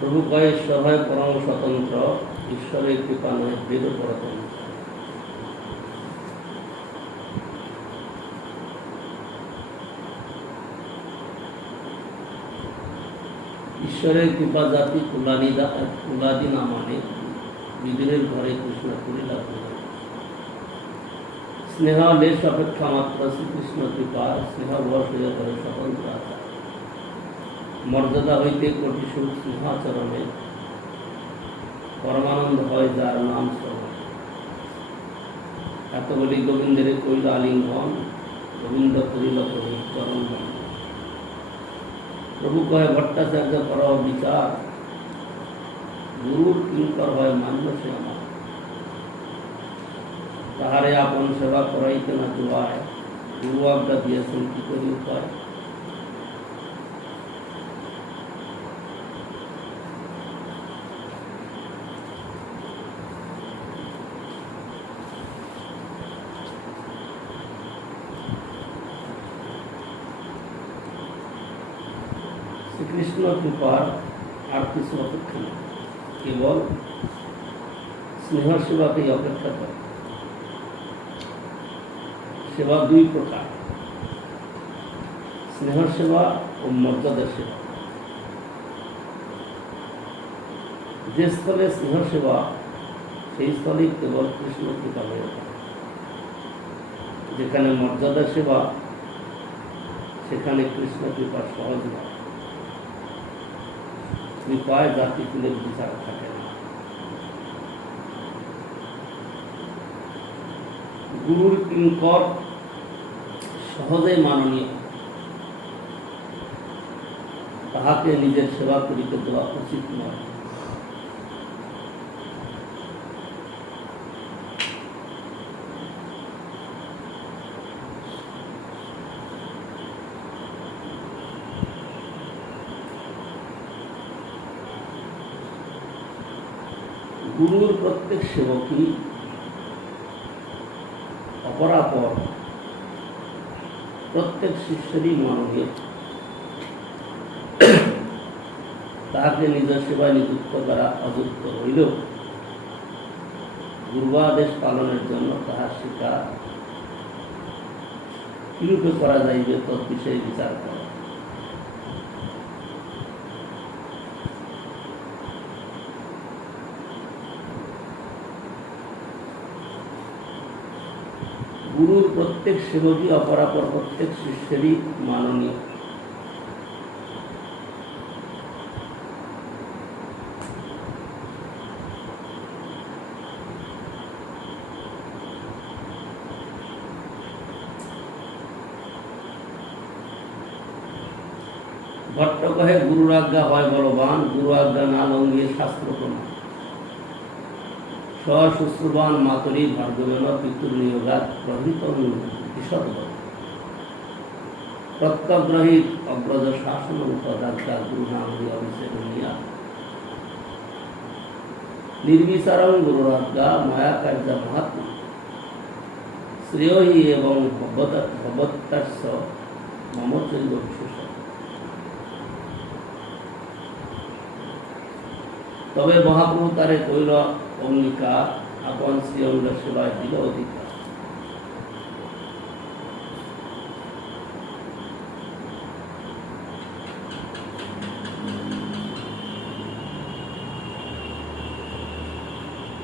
प्रभु कहे ईश्वर है परम स्वतंत्र, ईश्वर कृपा नहे वेद परतंत्र। ईश्वर कृपा जाति कुलादी ना माने विदुर घरे कृष्ण करिला स्नेह लेश अपेक्षा मात्र श्री कृष्ण कृपा स्नेह वर्ष करे स्वतंत्र आचार मर्यादा हईते कोटि सुख सिंहाचरणे परमानंद है जार नाम श्रवण एत बलि गोविंदरे कइल आलिंगन गोविंद करिल प्रभु चरण प्रभु कहे भट्टाचार्य पर विचार गुरुर किंकर है मान्य से আমার তাহারে আপন সেবা করাইতে না জুয়ায় গুরু আজ্ঞা দিয়েছেন কি করি উপায় कृष्ण कृपार और किसी अपेक्षा नहीं केवल स्नेह सेवा के अपेक्षा कर सेवा दुई प्रकार स्नेह सेवा और मर्यादा सेवा जिस स्थले स्नेह सेवा से स्थले केवल कृष्ण कृपा हो जेखाने मर्यादा सेवा सेखाने कृष्ण कृपा सहज ना कृपाय जाति कुलेर विचार থাকে না गुरुर किंकर सहजे माननीय তাহাকে নিজের সেবা করিতে দেওয়া উচিত নয় गुरुर प्रत्येक सेवकी अपरापर प्रत्येक शिष्यरই माननीय তাকে নিজের সেবায় নিযুক্ত করা অযুক্ত হইলেও গুরুবাদেশ পালনের জন্য তাহার স্বীকার কিরূপে করা যাইবে তৎ বিষয়ে বিচার করা गुरुर प्रत्येक सेवकी अपरापर प्रत्येक शिष्यरই माननीय भट्ट कहे गुरुर आज्ञा হয় বলবান गुरु आज्ञा ना लंघिए शास्त्र प्रमाण সশুশ্রুবান মাতরি ভার্গবেন পিতুর্নিয়োগাত প্রভৃত বিশদ প্রত্যগ্রহিত অগ্রজ শাসন পদার্থা গুরুনামী অভিষেকনিয়া निर्विचारं गुरुराज्ञा माया कार्य महात्मा श्रेय ही एवं भगवत्तस्य मम चैव विशेष तबे महाप्रभु तारे कइल अंगीकार अपन श्री अंग सेवाय दिल अधिकार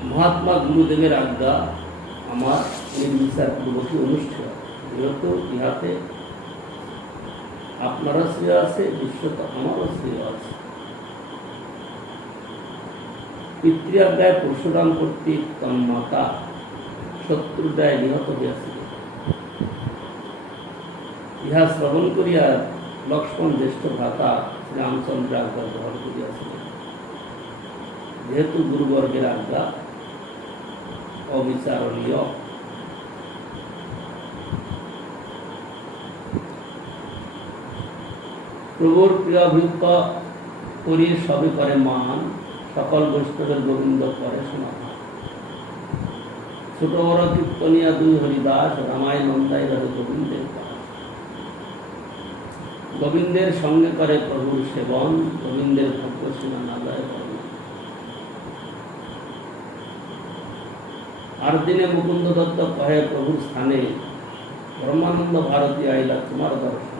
महात्मा गुरुदेवेर आज्ञा आमार निर्विचार पूर्वक अनुष्ठित जेहेतु इहाते आपनारा श्रेय आछे विश्वत आमारो श्रेय आछे पितृ आज्ञाय परशुराम कर्तृक तन्माता शत्रुदाय निहत हइयाछिलेन इहा श्रवण करिया लक्ष्मण ज्येष्ठ भ्राता श्रीरामचंद्र आज्ञा ग्रहण करियाछिलेन जेहेतु गुरुवर्गेर आज्ञा अविचारणीय प्रभुर प्रियभुक्त करी सबई करे मान सकल वैष्णवेर गोविंद करे समाधान छोट बड़ कीर्तनिया दुई हरिदास रामाय नंदाय रहे गोविंदेर गोविंदेर संगे करे प्रभुर सेवन गोविंदेर भक्त सीमा नादाय आर दिने मुकुंद दत्त कहे प्रभुर स्थाने ब्रह्मानंद भारती आईला तुम्हार दर्शन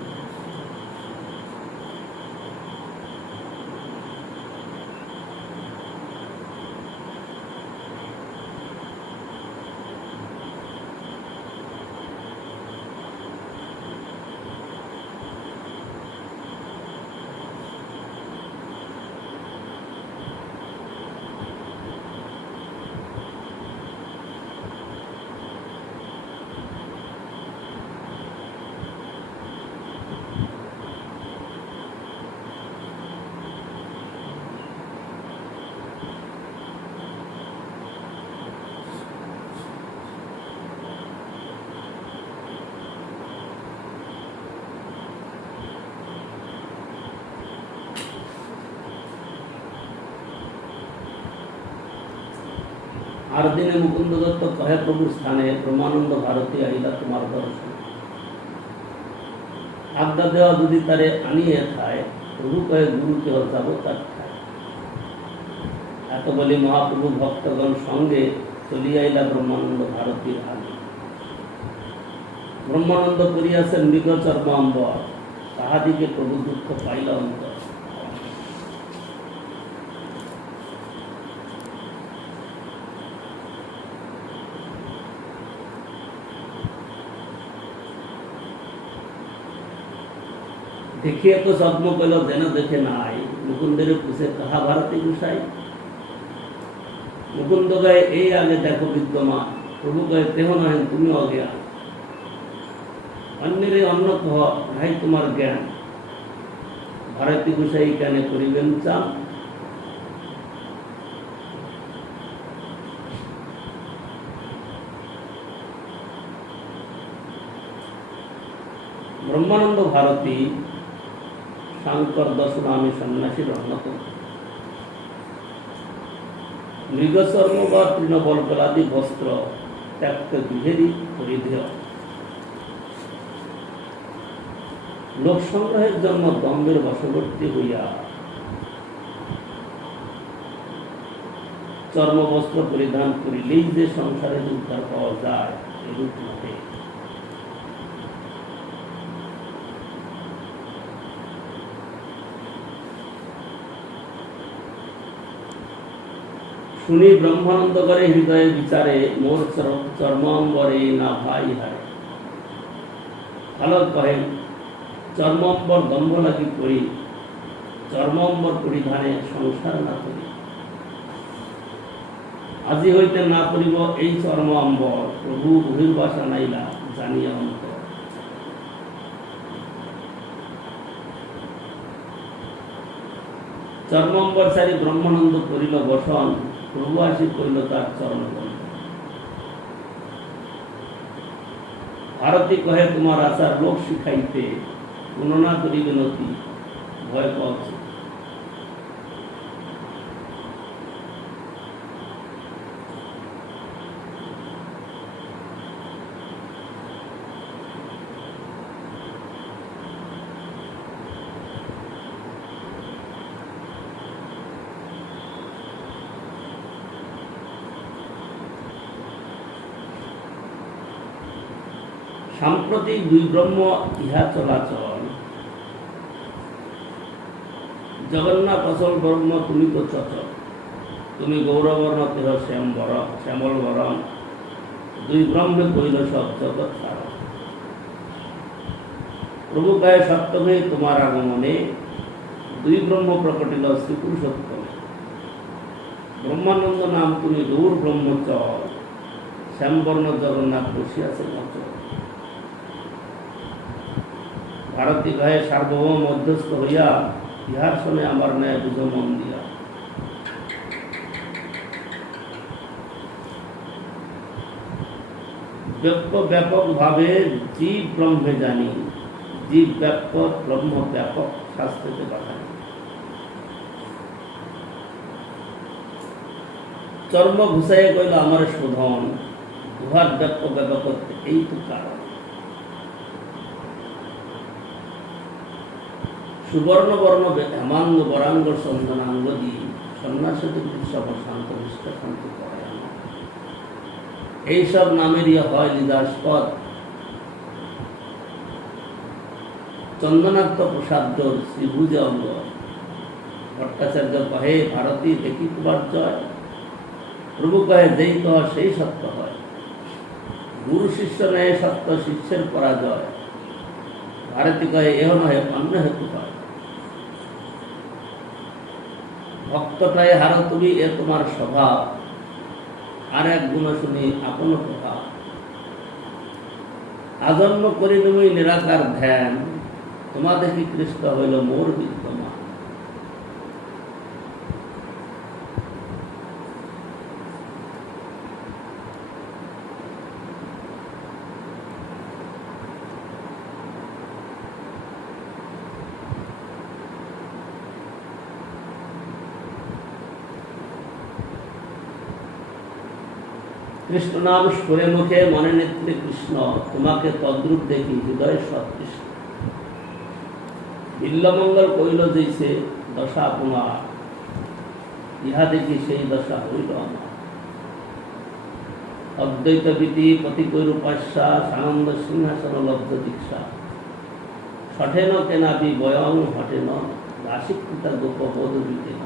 आर दिने मुकुंद दत्त कहे प्रभुर स्थाने ब्रह्मानंद भारती आईला तुम्हार दर्शन आज्ञा देवा यदि तारे आनिए थाय प्रभु कहे गुरु के जाब तार ठाय एत बलि महाप्रभु भक्तगण संगे चलिया आईला ब्रह्मानंद भारतीर आगे ब्रह्मानंद करियाছেন মৃগ চর্ম অম্বর তাহাদিকে प्रभु दुख पाइल अंतर देखिए तो सदम कल जेन देखे नाई मुकुंदेर पूछे कहा भारती गुसाई मुकुंद गए ए आगे देखो विद्यमान प्रभु गए तेह नहें तुम अज्ञान अन्य अन्न कह भाई तुम्हार ज्ञान भारती गुसाई ज्ञाने करिबेन चान ब्रह्मानंद भारती शांकर दशनामी सन्यासीर अन्यतम मृगचर्म व तृणबल्कलादि वस्त्र त्यक्त गृहेरी परिधेय लोक संग्रहेर जन्म द्वंद्वेर बशवर्ती हइया चर्म वस्त्र परिधान करिलेई जे संसारे उद्धार पाওয়া যায় एरूप नहे শুনি ব্রহ্মানন্দ করে হৃদয়ে বিচারে মোর চর্মাম্বরে না ভাই হারে আলোক কহেন চর্মাম্বর দম্ভ লাগি করি চর্মাম্বর পরিধানে সংসার না করি আজি হইতে না করিব এই চর্মাম্বর প্রভু বহির্বাসা নাইলা জানিয়া অন্তর চর্মাম্বর সারি ব্রহ্মানন্দ করিল বসন প্রভু আসি কইল তার চরণ বন্ধ। ভারতী কহে তোমার আচার লোক শিখাইতে, গণনা করিবে নতি ভয় পাচ্ছে। সাম্প্রতিক দুই ব্রহ্ম ইহা চলাচল, জগন্নাথ অচল ব্রহ্ম তুমি তো চচল। তুমি গৌরবর্ণ তেহ শ্যামল বরণ, দুই ব্রহ্মে কইল সব জগৎ সারণ। প্রভু কয়ে সপ্তমে তোমার আগমনে, দুই ব্রহ্ম প্রকটিল শ্রীপুরুষোত্তমে। ব্রহ্মানন্দ নাম তুমি গৌর ব্রহ্মচল, শ্যামবর্ণ জগন্নাথ বসিয়াছে অচল। ভারতী কহে সার্বভৌম মধ্যস্থ হইয়া, ইহার শোনে আমার ন্যায় বুঝো মন দিয়া। ব্যাপক ভাবে জীব ব্রহ্মে জানি, জীব ব্যাপক ব্রহ্ম ব্যাপক শাস্ত্রতে পাঠায়। চর্ম ঘুষাইয়া কইল আমার শোধন, উহার ব্যাপক ব্যাপক এই তো কারণ। সুবর্ণ বর্ণ হেমাঙ্গ বরাঙ্গ চন্দনাঙ্গ দিয়ে সন্ন্যাসী সব শান্ত হৃষ্ট শান্ত করে। এইসব নামেরই হয় লীলাস্পদ, চন্দনাত্ম প্রসাদ শ্রীভুজ অঙ্গ। ভট্টাচার্য কহে ভারতী দেখি তোমার জয়, প্রভু কহে যেই কহ সেই সত্য হয়। গুরু শিষ্য ন্যায় সত্য শিষ্যের পরাজয়, ভারতী কহে এহ নহে অন্য হেতু হয়। ভক্তটাই হারো তুমি এ তোমার স্বভাব, আর এক গুণ শুনি আপন প্রভাব। আজন্ম করি তুমি নিরাকার ধ্যান, তোমা দেখি কৃষ্ণ হইল মোর বিদ্যমান। কৃষ্ণ নাম সুরে মুখে মনে নেত্রে কৃষ্ণ, তোমাকে তদ্রূপ দেখি হৃদয় সৎকৃষ্ণ। বিল্লমঙ্গল কইল যেছে দশা তোমার, ইহা দেখি সেই দশা হইল আমার। অদ্বৈত প্রীতি পতিকৈর উপাস্যা, সানন্দ সিংহাসন লব্ধ দীক্ষা। সঠেন কেনাপি বয়ং হটেন, দাসীকৃতা গোপ বোধ বিতেন।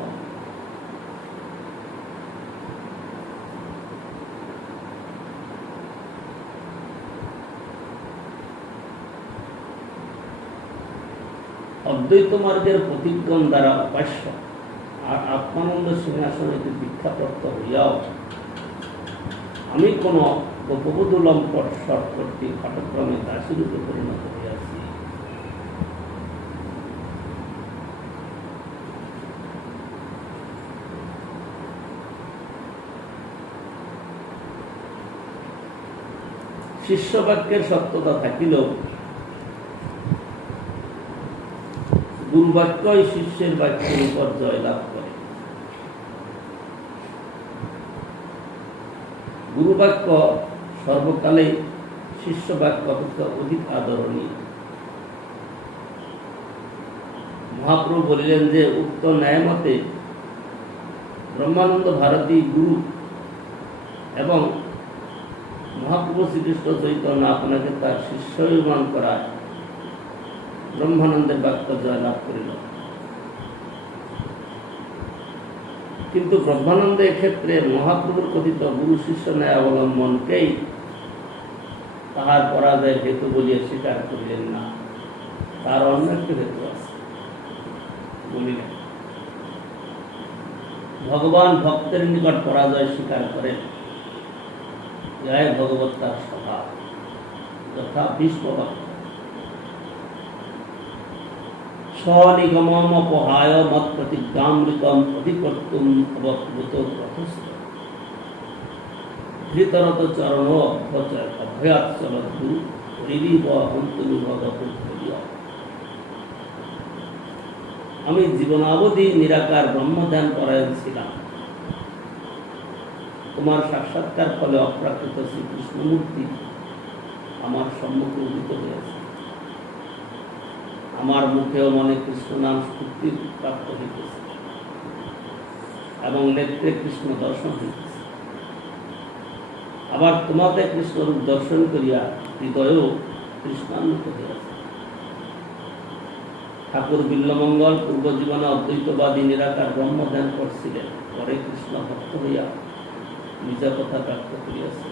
অদ্বৈত মার্গের প্রতিক্রম দ্বারা উপাস্য, আর আত্মানন্দ সিংহাসনে দীক্ষাপ্রাপ্ত হইয়াও আমি কোন গোপবধূ লম্পট শর্তটি ঘটক্রমে দাসীরূপে পরিণত হইয়াছি। শিষ্যবাক্যের সত্যতা থাকিলেও গুরুবাক্যই শিষ্যের বাক্যের উপর জয়লাভ করে। গুরুবাক্য সর্বকালে শিষ্য বাক্য অপেক্ষা অধিক আদরণীয়। মহাপ্রভু বলিলেন যে উক্ত ন্যায়মতে ব্রহ্মানন্দ ভারতী গুরু এবং মহাপ্রভু শ্রীকৃষ্ণ চৈতন্য আপনাকে তার শিষ্য নির্মাণ করায় ব্রহ্মানন্দের বাক্য জয়লাভ করিল। কিন্তু ব্রহ্মানন্দ এক্ষেত্রে মহাপ্রভুর কথিত গুরু শিষ্য ন্যায় অবলম্বনকেই তাহার পরাজয়ের হেতু বলিয়া স্বীকার করিলেন না, তার অন্য একটি হেতু আছে বলিলেন। ভগবান ভক্তের নিকট পরাজয় স্বীকার করেন, ইহাই ভগবত তার স্বভাব। যথা ভীষ্ম स्वनिगमम अपहाय मत प्रतिज्ञामृतम अधिकर्तुम अवक्रुत रथस्थ धृतरत चरणो अभयात चलतु রিরিব অন্তরি ভগবৎ। আমি জীবনাবধি নিরাকার ব্রহ্মধ্যান পরায়ণ ছিলাম। তোমার সাক্ষাৎকার ফলে অপ্রাকৃত শ্রীকৃষ্ণমূর্তি আমার সম্মুখে উদিত হয়েছে। আমার মুখেও মনে কৃষ্ণ নাম স্ফূর্তি প্রাপ্ত হইতেছে এবং নেত্রে কৃষ্ণ দর্শন হইতেছে। আবার তোমাতে কৃষ্ণরূপ দর্শন করিয়া হৃদয়েও কৃষ্ণান্বিত হইয়াছে। ঠাকুর বিল্লমঙ্গল পূর্ব জীবনে অদ্বৈতবাদী নিরাকার ব্রহ্মধ্যান করছিলেন, পরে কৃষ্ণ ভক্ত হইয়া নিজ কথা প্রাপ্ত করিয়াছে।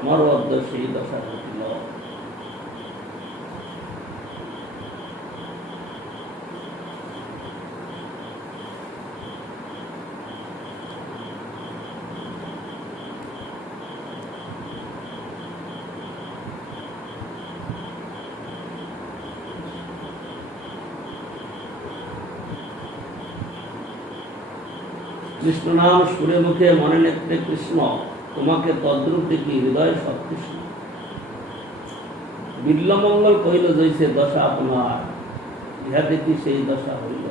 আমারও অদ্য সেই দশা ঘটিল। কৃষ্ণ নাম সুরে মুখে মনে নেত্রে কৃষ্ণ, তোমাকে তদ্রূপ দেখি হৃদয় সব কৃষ্ণ। বিল্লমঙ্গল কহিল জৈছে দশা আপনার, ইহা দেখি সেই দশা হইল।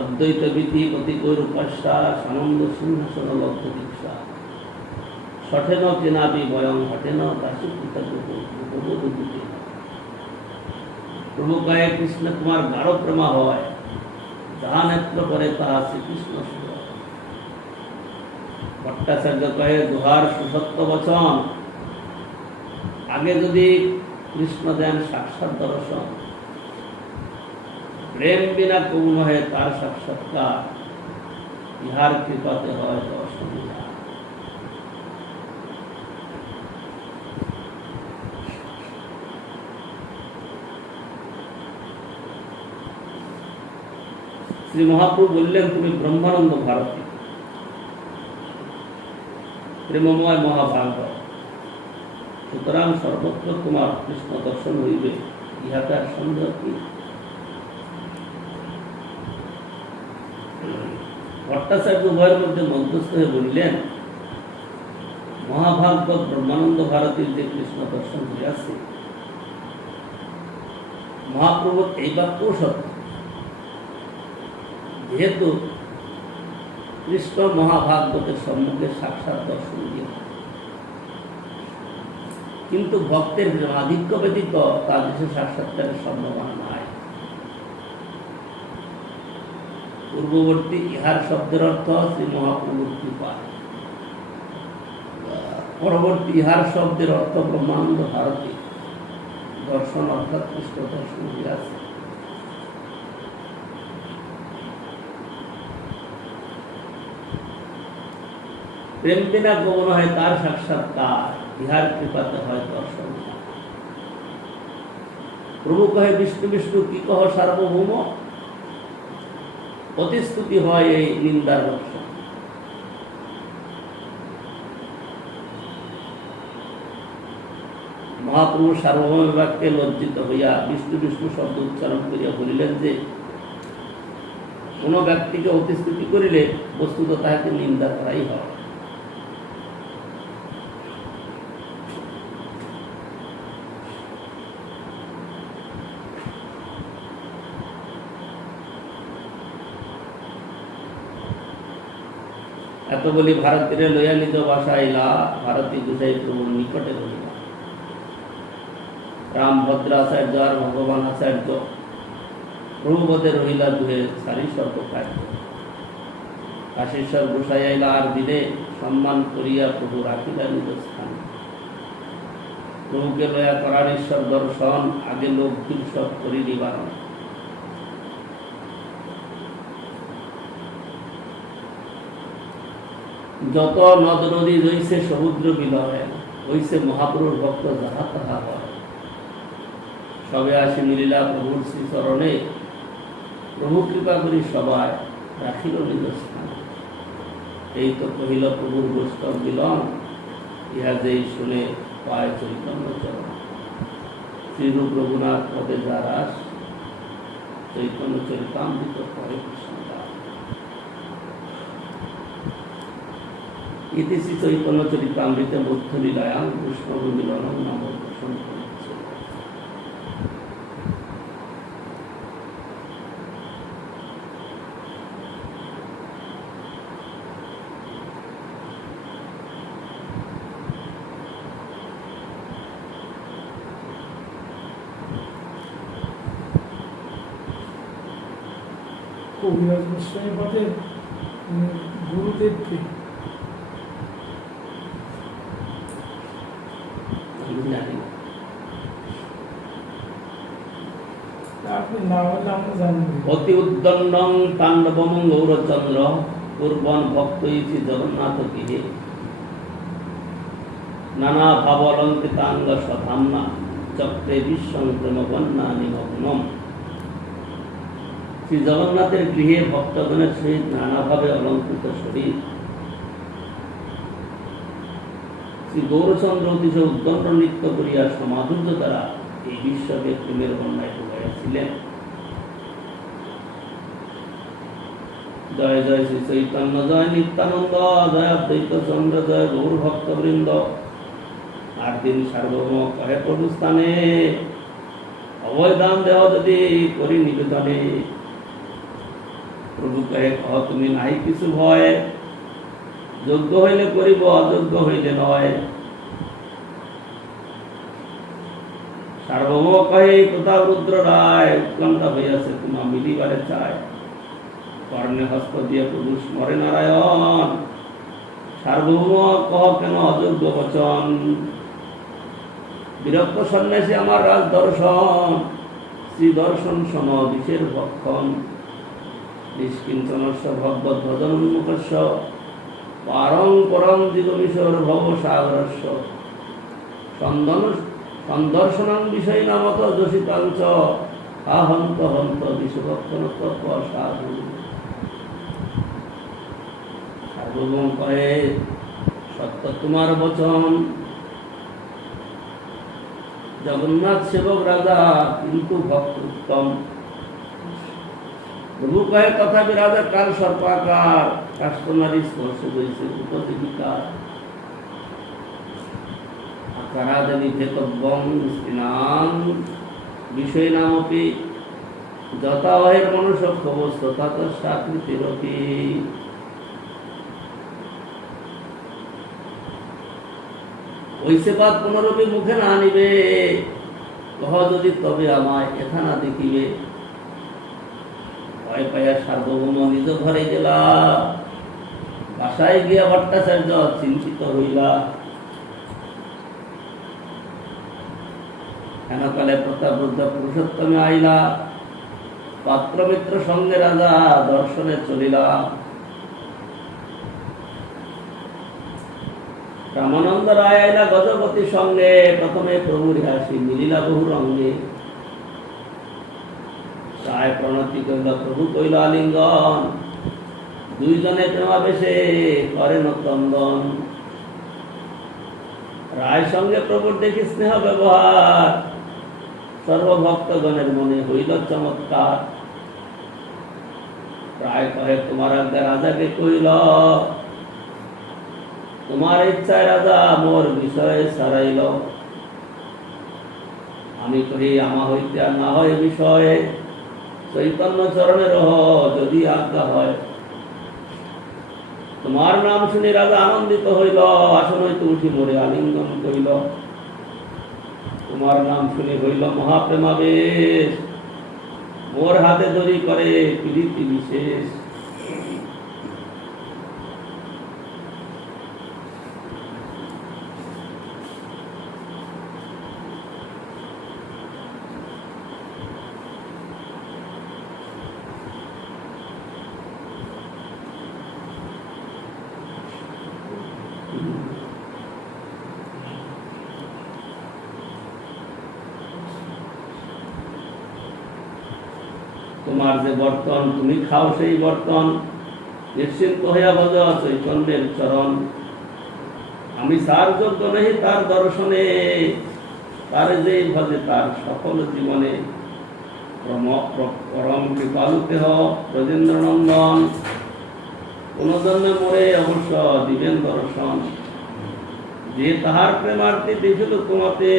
অদ্বৈত ভীতি গতি কৈর উপাস্যা, সানন্দ সিংহাসন লব্ধ দীক্ষা। সঠেন কেনাবি বয়ং হটেন, দাসী কৃতজ্ঞ। প্রভু কয়ে কৃষ্ণ তোমার গাঢ় প্রেমা হয়, যাহা নেত্র করে তাহা শ্রীকৃষ্ণ শুভ। ভট্টাচার্য কহে দুহার সুসত্য বচন, আগে যদি কৃষ্ণ দেন সাক্ষাৎ দর্শন, প্রেম বিনা কবু নহে তার সাক্ষাৎকার, ইহার কৃপাতে হয় দর্শন। শ্রী মহাপ্রভু বললেন তুমি ব্রহ্মানন্দ ভারতী, প্রেমময় মহাভাগবত, সুতরাং সর্বত্র তোমার কৃষ্ণ দর্শন হইবে, ইহাতে আর সন্দেহ কি? ভট্টাচার্য উভয়ের মধ্যে মধ্যস্থ হয়ে বলিলেন, মহাভাগবত ব্রহ্মানন্দ ভারতীর যে কৃষ্ণ দর্শন হইয়াছে, মহাপ্রভু এই বাক্য সত্য। যেহেতু কৃষ্ণ মহাভাগবতের সম্মুখে সাক্ষাৎ দর্শন দিয়ে, কিন্তু ভক্তের আধিক্য ব্যতীত তার দেশে সাক্ষাৎকারের সম্ভাবনা নাই। পূর্ববর্তী ইহার শব্দের অর্থ শ্রী মহাপ্রভুর কৃপা, পরবর্তী ইহার শব্দের অর্থ ব্রহ্মানন্দ ভারতী দর্শন অর্থাৎ কৃষ্ণ দর্শন হইয়াছে। প্রেম বিনা গমন হয় তার সাক্ষাৎকার, ইহার কৃপাতে হয় দর্শন। প্রভু কহে বিষ্ণু বিষ্ণু কি কহ সার্বভৌম, অতিস্তুতি হয় এই নিন্দার লক্ষণ। মহাপ্রভু সার্বভৌম বাক্যে লজ্জিত হইয়া বিষ্ণু বিষ্ণু শব্দ উচ্চারণ করিয়া বলিলেন যে কোন ব্যক্তিকে অতিস্তুতি করিলে বস্তুত তাহাকে নিন্দা করাই হয়। এত বলি ভারতীরে লইয়া নিজ বাসাইলা, ভারতী বুঝাই প্রভুর নিকটে রহিলা। রাম ভদ্রাচার্য আর ভগবান আচার্য প্রভুপদে রহিলা দুহে সারি সর্বকার্য। কাশীশ্বর গোসাইলা আর দিনে সম্মান করিয়া প্রভু রাখিলা নিজ স্থান। প্রভুকে লয়া করার ঈশ্বর দর্শন, আগে লোক সব করি নিবারণ। যত নদ নদী রইছে সমুদ্র বিলয়, হইছে মহাপুরুষ ভক্ত যাহা তাহা হয়। সবে আসি মিলিলা প্রভুর শ্রীচরণে, প্রভু কৃপা করি সবাই রাখিল নিজ স্থান। এই তো কহিল প্রভুর বৈষ্ণব মিলন, ইহা যেই শুনে পায় চৈতন্য চরণ। শ্রীরূপ রঘুনাথ পদে যারাস, চৈতন্য চরিতামৃত হরে কৃষ্ণ। ইতি শ্রী চৈতন্য চরিতামৃতে বুদ্ধ লীলায়াং কৃষ্ণ মিলনং নাম দর্শন করেছে। কবিরাজ গোস্বামী পাঠের গুরুদেবকে আপনি না বললে আমরা জানবো। অতি উদ্দণ্ডং তাণ্ডবং গৌরচন্দ্র পূর্বন ভক্ত ইতি জগন্নাথ গৃহে নানা ভাবলঙ্কিতাঙ্গ সধাম্না চক্রে বিশ্বং প্রেমবন্যা নিমগ্নম। শ্রী জগন্নাথের গৃহে ভক্তগণের সহিত নানাভাবে অলঙ্কৃত শরীর শ্রী গৌরচন্দ্র অতিশয় উদ্দণ্ড নৃত্য করিয়া সমাধুর্য দ্বারা এই বিশ্বকে প্রেমের বন্যায় ডুবাইয়াছিলেন। জয় জয় শ্রী চৈতন্য জয় নিত্যানন্দ জয় অদ্বৈত চন্দ্র জয় গৌর ভক্তবৃন্দ। আর দিন সার্বভৌম কহে প্রভু স্থানে অবৈদান দেহ যদি করি নিবেদনে। প্রভু কহে কহ তুমি নাই কিছু ভয়, যোগ্য হইলে করিব অযোগ্য হইলে নয়। সার্বভৌম কহে প্রতাপ রুদ্র রায় উৎকণ্ঠা হইয়াছে তোমা মিলিবারে চায়। কর্ণে হস্ত দিয়ে প্রভু স্মরে নারায়ণ, সার্বভৌম কহ কেন অযোগ্য বচন। বিরক্ত সন্ন্যাসী আমার রাজ দর্শন, শ্রী দর্শন সম বিষের ভক্ষণ। নিষ্কিঞ্চনস্য ভগবদ্ভজনোন্মুখস্য পারং পরং দিগমিশর ভব সাগরস্য। সন্দর্শনং বিষয় নামত যোষিতাঞ্চ হা হন্ত হন্ত বিশ্বভক্ষণ তত্ত্ব সাধু। সার্বভৌম কহে সত্য তোমার বচন, জগন্নাথ সেবক রাজা কিন্তু ভক্ত উত্তম। প্রভু কহে তথাপি রাজা কাল সর্পাকার, কাষ্টনারী স্পর্শ হয়েছে উপজীবিকার। আকারাদনি থেতব্যং স্ত্রীনাং বিষয় নামপি যথাবহের মনুষ্য খবস্ত ততঃসাকৃতিরপি। ওইসে বাদ পুনরপি মুখে না নিবে, কহ যদি তবে আমায় এথা না দেখিবে। ভয় পাইয়া সার্বভৌম নিজ ঘরে গেলা, বাসায় গিয়া ভট্টাচার্য চিন্তিত হইলা। হেনকালে প্রতাপরুদ্ধ পুরুষোত্তমে আইলা, পাত্রমিত্র সঙ্গে রাজা দর্শনে চলিলা। রামানন্দ রায় আইলা গজপতি সঙ্গে, প্রথমে প্রভুর হাসি মিলিলা বহু রঙ্গে। রায় প্রণতি কইল প্রভু কইল আলিঙ্গন, দুইজনে প্রেমাবেশে করেন ক্রন্দন। রায় সঙ্গে প্রভুর দেখি স্নেহ ব্যবহার, সর্বভক্তগণের মনে হইল চমৎকার। রায় কহে তোমার আজ্ঞা রাজাকে কইল, তোমার ইচ্ছায় রাজা মোর বিষয়ে সারাইল। আমি কহি আমা হইতে আর না হয় বিষয়ে, চৈতন্য চরণে রহ যদি আজ্ঞা হয়। তোমার নাম শুনি রাজা আনন্দিত হইল, আসন হইতে উঠি মোরে আলিঙ্গন কইল। তোমার নাম শুনি হইল মহাপ্রেমাবেশ, মোর হাতে ধরি করে প্রীতি বিশেষ। তোমার যে বর্তন তুমি খাও সেই বর্তন, নিশ্চিন্ত হইয়া ভজ চৈতন্যের চরণ। আমি সার যোগ্য নহি তার দর্শনে, তার যে ভজে তার সকল জীবনে। পরম কৃপালুতে ব্রজেন্দ্র নন্দন, কোন জন্মে মোরে অবশ্য দিবেন দর্শন। যে তাহার প্রেমার্থে দেখিল তোমাতে,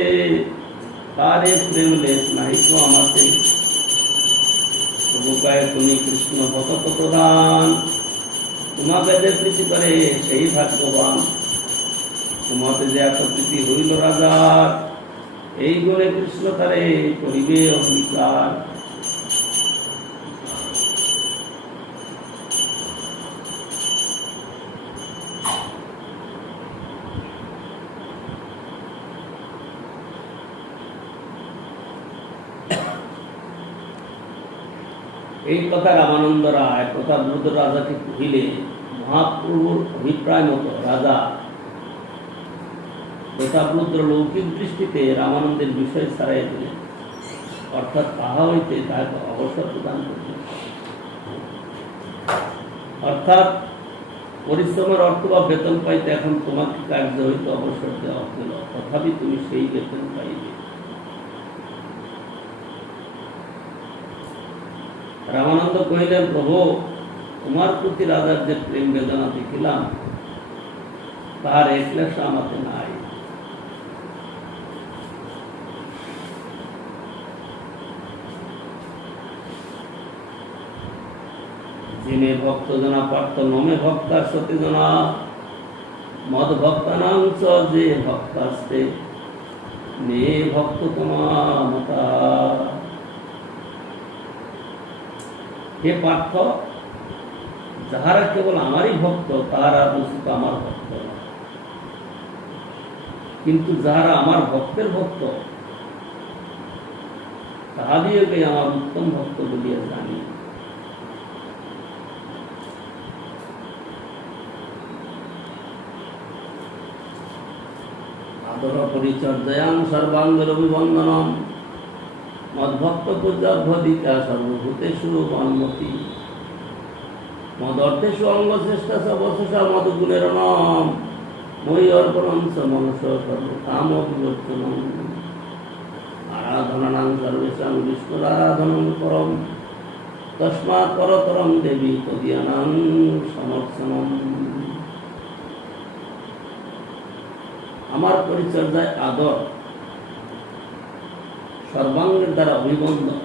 তারে প্রেম লেশ নাহি তো আমাতে। প্রভু কয়ে তুমি কৃষ্ণ ভকত প্রধান, তোমাকে যে প্রীতি করে সেই ভাগ্যবান। তোমাতে যে এত প্রীতি হইল রাজার, এই গুণে কৃষ্ণ তারে করিবে অঙ্গীকার। এই কথা রামানন্দ রায় প্রতাপরুদ্র রাজাকে কহিলে, মহাপ্রভুর অভিপ্রায় মতো রাজা প্রতাপরুদ্র লৌকিক দৃষ্টিতে রামানন্দের বিষয় ছাড়াই দিলেন, অর্থাৎ তাহা হইতে তাহাকে অবসর প্রদান করলেন। অর্থাৎ পরিশ্রমের অর্থ বা বেতন পাইতে এখন তোমাকে কার্য হইতে অবসর দেওয়া হইল, তথাপি তুমি সেই বেতন পাইবে। রামানন্দ কহিলেন, প্রভু তোমার প্রতি রাজার যে প্রেম বেদনা দেখিলাম, তার এক লেশা আমাকে নাই। যিনি ভক্ত জনা পার্থ নমে ভক্তার সতী জনা, মদ ভক্তানাংশ যে ভক্তাস্তে নে ভক্ত তোমামতা। হে পার্থ, যাহারা কেবল আমারই ভক্ত তাহারা বস্তুত আমার ভক্ত না, কিন্তু যাহারা আমার ভক্তের ভক্ত তাহাদিওকে আমার উত্তম ভক্ত বলিয়া জানি। আদর পরিচর্যায়াং সর্বাঙ্গ অভিবন্দনম, মদ্ভক্ত পূজাভ্যদিকা সর্বভূতেষু মন্মতি। মদর্থেষু অঙ্গশ্রেষ্ঠা সবশেষা মদগুণের নাম, মই অর্পণং স মনস সর্বকাম বিবর্জনম। আরাধনানাং সর্বেষাং বিষ্ণুরারাধনং পরম, তস্মাৎ পরতরং দেবী তদীয়ানাং সমর্থনম। আমার পরিচর্যায় আদর, সর্বাঙ্গের দ্বারা অভিবন্দন,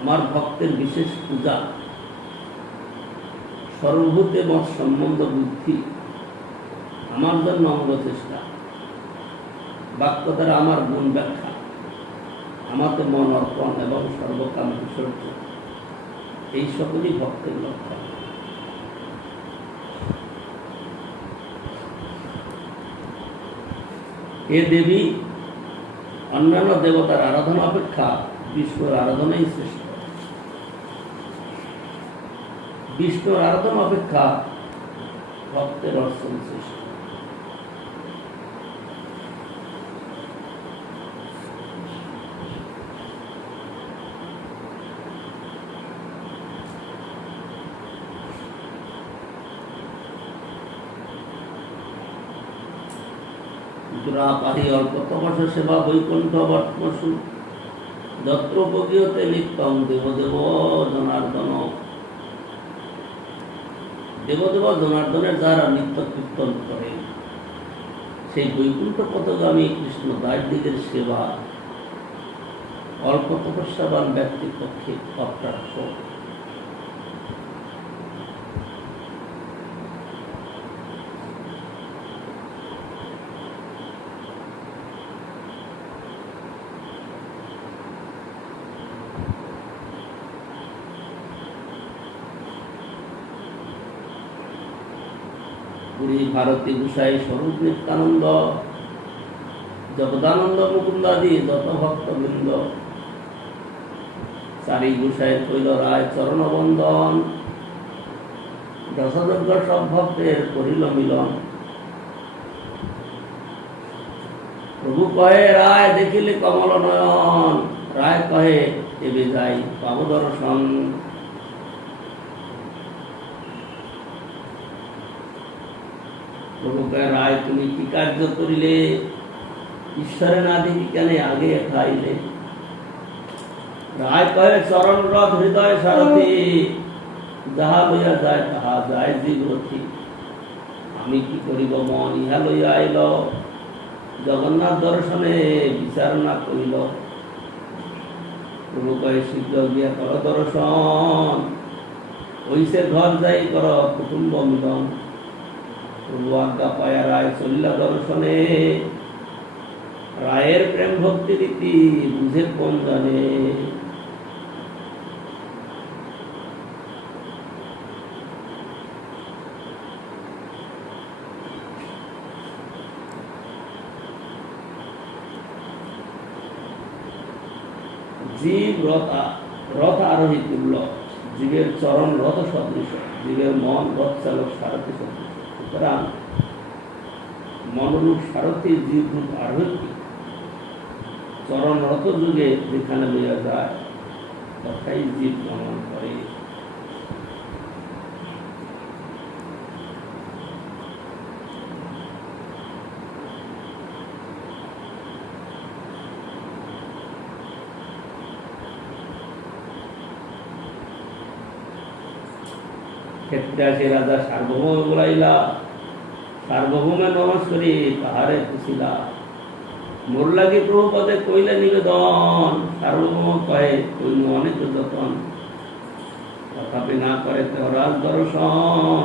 আমার ভক্তের বিশেষ পূজা, সর্বভূতে মত সম্বন্ধ বুদ্ধি, আমার জন্য অঙ্গ চেষ্টা, বাক্য দ্বারা আমার গুণ ব্যাখ্যা, আমাতে মন অর্পণ এবং সর্বকাম বিসর্জন, এই সকলই ভক্তের লক্ষণ। হে দেবী, অন্যান্য দেবতার আরাধনা অপেক্ষা বিষ্ণুর আরাধনাই শ্রেষ্ঠ। বিষ্ণুর আরাধনা অপেক্ষা ভক্তের অর্চন শ্রেষ্ঠ। পাহি অল্প তপস সেবা বৈকুণ্ঠ বর্তমসু, যত্র উপগীয়তে নিত্যং দেবদেব জনার্দন। দেবদেব জনার্দনের যারা নিত্য কীর্তন করে, সেই বৈকুণ্ঠ পথগামী কৃষ্ণ দাসদিগের সেবা অল্প তপস্যাবান ব্যক্তির পক্ষে অপ্রাপ্য। পুরী ভারতী গোসাই স্বরূপ নিত্যানন্দ, জগদানন্দ মুকুন্দাদি যত ভক্তবৃন্দ, চারি গোসাই তৈল রায় চরণবন্দন, দশযজ্ঞ সব ভক্তের করিল মিলন। প্রভু কহে রায় দেখিলে কমল নয়ন, রায় কহে এবে যাই পাব দর্শন। প্রভু কহে রায় তুমি কি কার্য করিলে, ঈশ্বরে না দেখি কেন আগে খাইলে। রায় কহে চরণ রথ হৃদয় সারথি, যাহা লইয়া যায় তাহা যায় জীবরথি। আমি কি করিব মন ইহা লইয়া আইল, জগন্নাথ দর্শনে বিচার না করিল। প্রভু কহে শীঘ্র গিয়া কর দর্শন, ওইসে ঘর যাই কর কুটুম্ব মিলন। প্রভু আজ্ঞা পায়া রায় চলিলা দর্শনে, রায়ের প্রেম ভক্তি রীতি বুঝে কোন জানে। জীব রথ আরোহী তুল্য, জীবের চরণ রথ সদৃশ, জীবের মন রথ চালক সারথী সদৃশ। সুতরাং মনরূপ সারথী জীবরূপ আরোহী চরণ রথ যুগে যেখানে লইয়া যায় তথাই জীব গমন করে। ক্ষেত্রে আসে রাজা সার্বভৌম বলাইলা, সার্বভৌমে নমস্করি তাহারে খুশিলা। মোর লাগি প্রভু পদে কইলে নিবেদন, সার্বভৌম কহে কইল অনেক যতন। তথাপি না করে তেহরাজ দর্শন,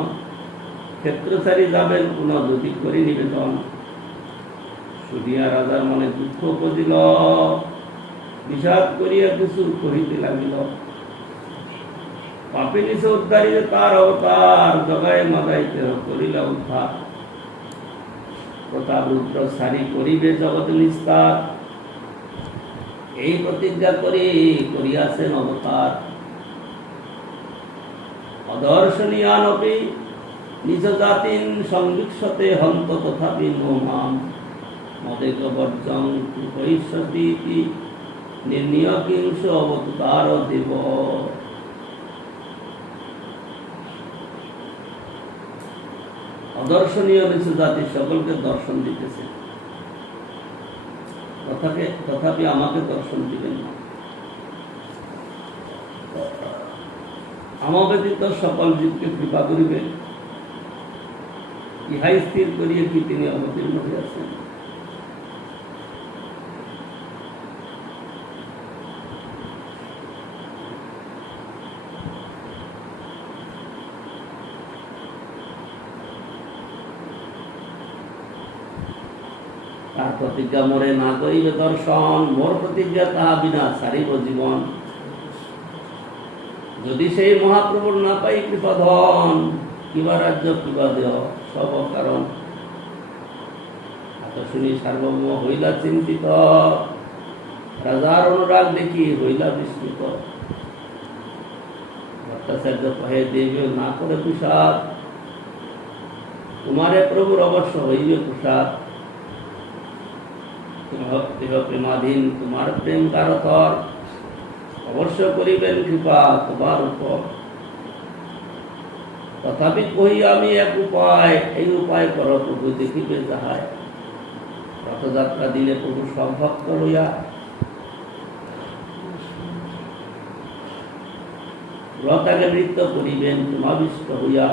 ক্ষেত্র সারি যাবেন পুনঃ দুটি করি নিবেদন। শুনিয়া রাজার মনে দুঃখ উপজিল, বিষাদ করিয়া কিছু কহিতে লাগিল। পাপিনী সে উদ্ধারিতে তার অবতার, জগায় মাদাইতে করিলা উদ্ধার। প্রতাপ রুদ্র সারি করিবে জগৎ নিস্তার, এই প্রতিজ্ঞা করিয়াছেন অবতার। অদর্শনীয়ান অপি নিজ জাতিন সংবিক্ষতে হন্ত তথাপি নোমাম। মদেক বর্জং কৃপৈষ্যতি নির্ণীয় কিংস অবতার দেব। অদর্শনীয় নিচু জাতি সকলকে দর্শন দিতেছে, তথাপি আমাকে দর্শন দিবেন না। আমার ব্যতীত সকল জীবকে কৃপা করিবেন, ইহাই স্থির করিয়া কি তিনি অবতীর্ণ হইয়াছেন। তার প্রতিজ্ঞা মোরে না করিবে দর্শন, মোর প্রতিজ্ঞা তাহা বিনা সারিব জীবন। যদি সেই মহাপ্রভুর না পাই কৃপাধন, কিবা রাজ্য কিবা দেহ সব কারণ। এত শুনি সার্বভৌম হইলা চিন্তিত, রাজার অনুরাগ দেখি হইলা বিস্মিত। ভট্টাচার্য কহে দেবে না করে প্রসাদ, তোমারে প্রভুর অবশ্য হইবে প্রসাদ। দেহ প্রেমাধীন তোমার প্রেম কারতর, অবশ্য করিবেন কৃপা তোমার উপর। তথাপি কহি আমি এক উপায়, এই উপায় কর প্রভু দেখিবে যাহায়। রথযাত্রা দিলে প্রভু সব ভক্ত লইয়া, রথাকে নৃত্য করিবেন তোমাবিষ্ট হইয়া।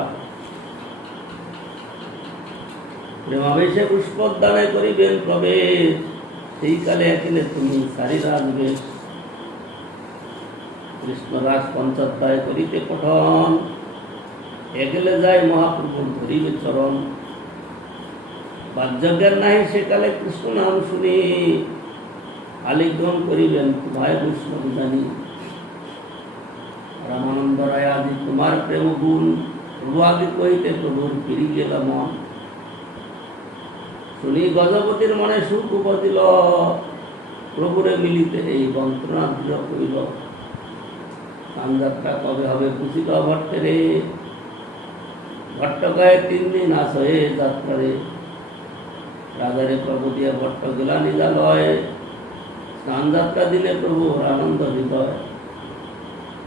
প্রেমাবেশে পুষ্পোদ্যানে করিবেন প্রবেশ, সেই কালে একেলে তুমি সারি রাজবে। কৃষ্ণরাজ পঞ্চাধ্যায় করিতে পঠন, একেলে যায় মহাপ্রভুর ধরিবে চরণ। বাহ্যজ্ঞান নাহি সেকালে কৃষ্ণ নাম শুনি, আলিঙ্গন করিবেন তোমায় বৈষ্ণব জানি। রামানন্দ রায় আদি তোমার প্রেম গুণ, প্রভু আদি কহিতে প্রভুর ফিরি গেল মন। শুনি গজপতির মনে সুখ উপদিল, প্রভুরে মিলিতে এই যন্ত্রণা দৃঢ় করিল। যাত্রা কবে হবে বুঝিল ভট্টেরে, ভট্ট কয়ে 3 দিন আসে যাত্রারে। রাজারে প্রভু দিয়ে ভট্ট গেলা নিজালয়, স্নান যাত্রা দিলে প্রভুর আনন্দ হৃদয়।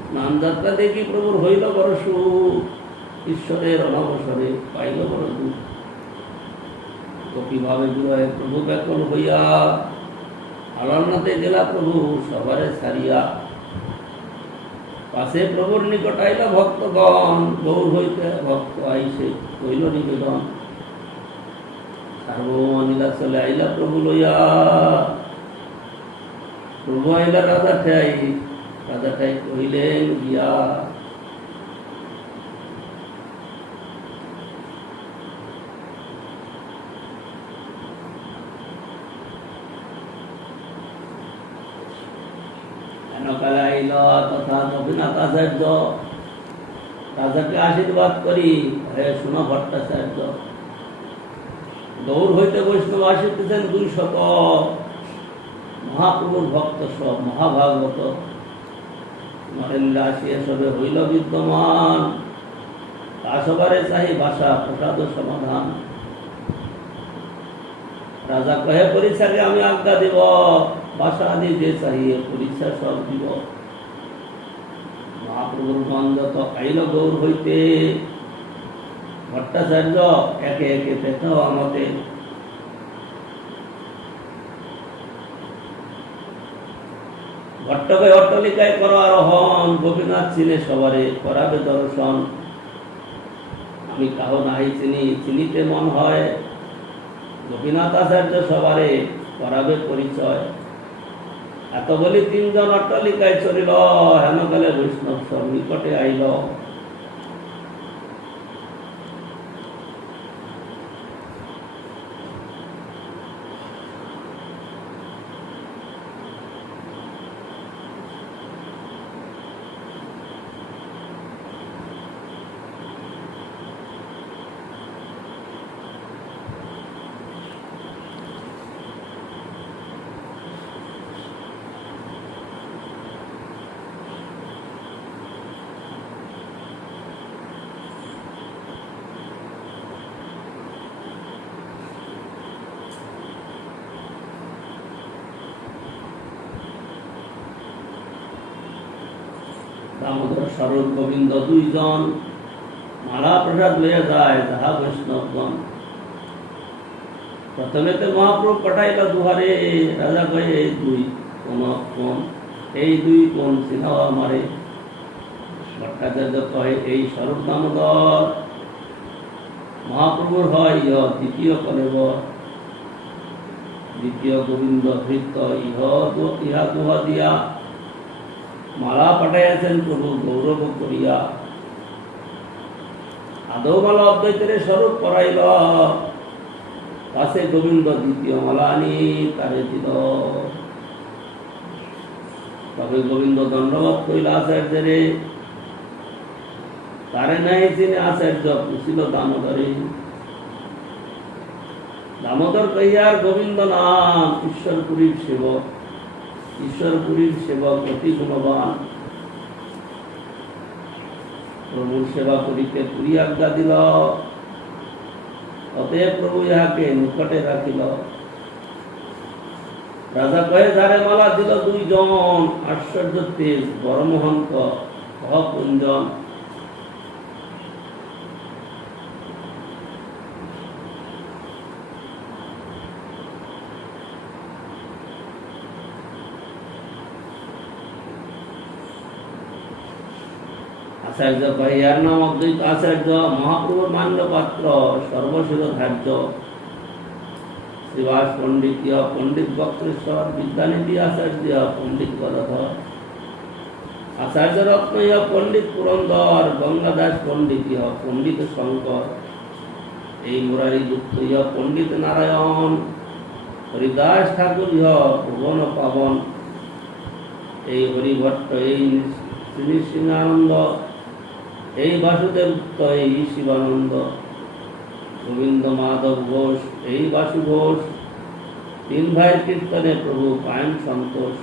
স্নান যাত্রা দেখি প্রভুর হইল বড় সুখ, ঈশ্বরের অনবসরে পাইল বড় দুঃখ। কপিভাবে বিরহে প্রভু ব্যাকুল হইয়া, আলারনাথে গেলা প্রভু সবারে ছাড়িয়া। পাশে প্রভুর নিকট আইল ভক্তগণ, গৌর হইতে ভক্ত আইসে হইল নিবেদন। সার্বভৌম নীলাচলে আইলা প্রভু লইয়া, প্রভু আইলা রাজা ঠাই কহিলেন গিয়া। এনকালে আইল তথা গোপীনাথাচার্য, রাজাকে আশীর্বাদ করি, হে শুন ভট্টাচার্য। গৌর হইতে বৈষ্ণব আসিতেছেন 200, মহাপ্রভুর ভক্ত সব মহাভাগবত। নরেন্দ্র আসিয়া সবে হইল বিদ্যমান, তা সবারে চাহি ভাষা প্রসাদ সমাধান। রাজা কহে পরীক্ষাকে আমি আজ্ঞা দিব, ভাষা আদি যে চাহিয়ে পরীক্ষা সব দিব। মহাপ্রভুর গন্ধ আইল গৌর হইতে, ভট্টাচার্য একে একে পেঠাও আমাদের। ভট্টকে অট্টলিকায় কর আরোহণ, গোপীনাথ চিনে সবারে করাবে দর্শন। আমি কাহ নাহি চিনি, চিনিতে মন হয়, গোপীনাথ আচার্য সবারে করাবে পরিচয়। এত বলি 3 জন অট্টলিকায় চলিল, হেনকালে বৈষ্ণব সব নিকটে আইল। দামোদর স্বরূপ গোবিন্দ 2 জন, মালা প্রসাদ লইয়া যায় যাহা বৈষ্ণবগণ। প্রথমেতে মহাপ্রভু পাঠাইল দুহারে, রাজা কয়ে এই 2 কোন, এই 2 কোন চিনাও আমারে। ভট্টাচার্য কহে এই স্বরূপ দামোদর, মহাপ্রভুর হয় দ্বিতীয় কলেবর। দ্বিতীয় গোবিন্দ ভৃত্য ইহা দুহ দিয়া, মালা পাঠাইয়াছেন প্রভু গৌরব করিয়া। আদৌ মালা অদ্বৈতের স্বরূপ করাইল, পাশে গোবিন্দ দ্বিতীয় মালা আনি তারে দিল। তবে গোবিন্দ দণ্ডবত কইল আচার্যরে, তারে নাই চিনে আচার্য পুছিল দামোদরে। দামোদর কহিয়ার গোবিন্দ নাম, ঈশ্বরপুরীর সেবক। ঈশ্বরপুরীর সেবক অতি গুণবান, প্রভুর সেবা করিতে পুরী আজ্ঞা দিল। অতএব প্রভু ইহাকে নিকটে রাখিল। রাজা কহে যারে মালা দিল 2 জন, আশ্চর্য তেজ বড় মহন্ত কহ কুঞ্জন। আচার্য কহে ইয়ার নাম অদ্বৈত আচার্য, মহাপ্রভুর মান্য পাত্র, সর্বশির ধার্য। শ্রীবাস পণ্ডিত পণ্ডিত বক্রেশ্বর, বিদ্যানিধি আচার্য পণ্ডিত গদাধর। আচার্য রত্ন পণ্ডিত পুরন্দর, গঙ্গাদাস পণ্ডিত পণ্ডিত শঙ্কর। এই মুরারি গুপ্ত পণ্ডিত নারায়ণ, হরিদাস ঠাকুর ভুবন পাবন। এই হরিভট্ট, এই শ্রী সিংহানন্দ, এই বাসুদেব গুপ্ত, এই শিবানন্দ। গোবিন্দ মাধব ঘোষ, এই বাসু ঘোষ। 3 ভাইয়ের কীর্তনে প্রভু পায়ন সন্তোষ।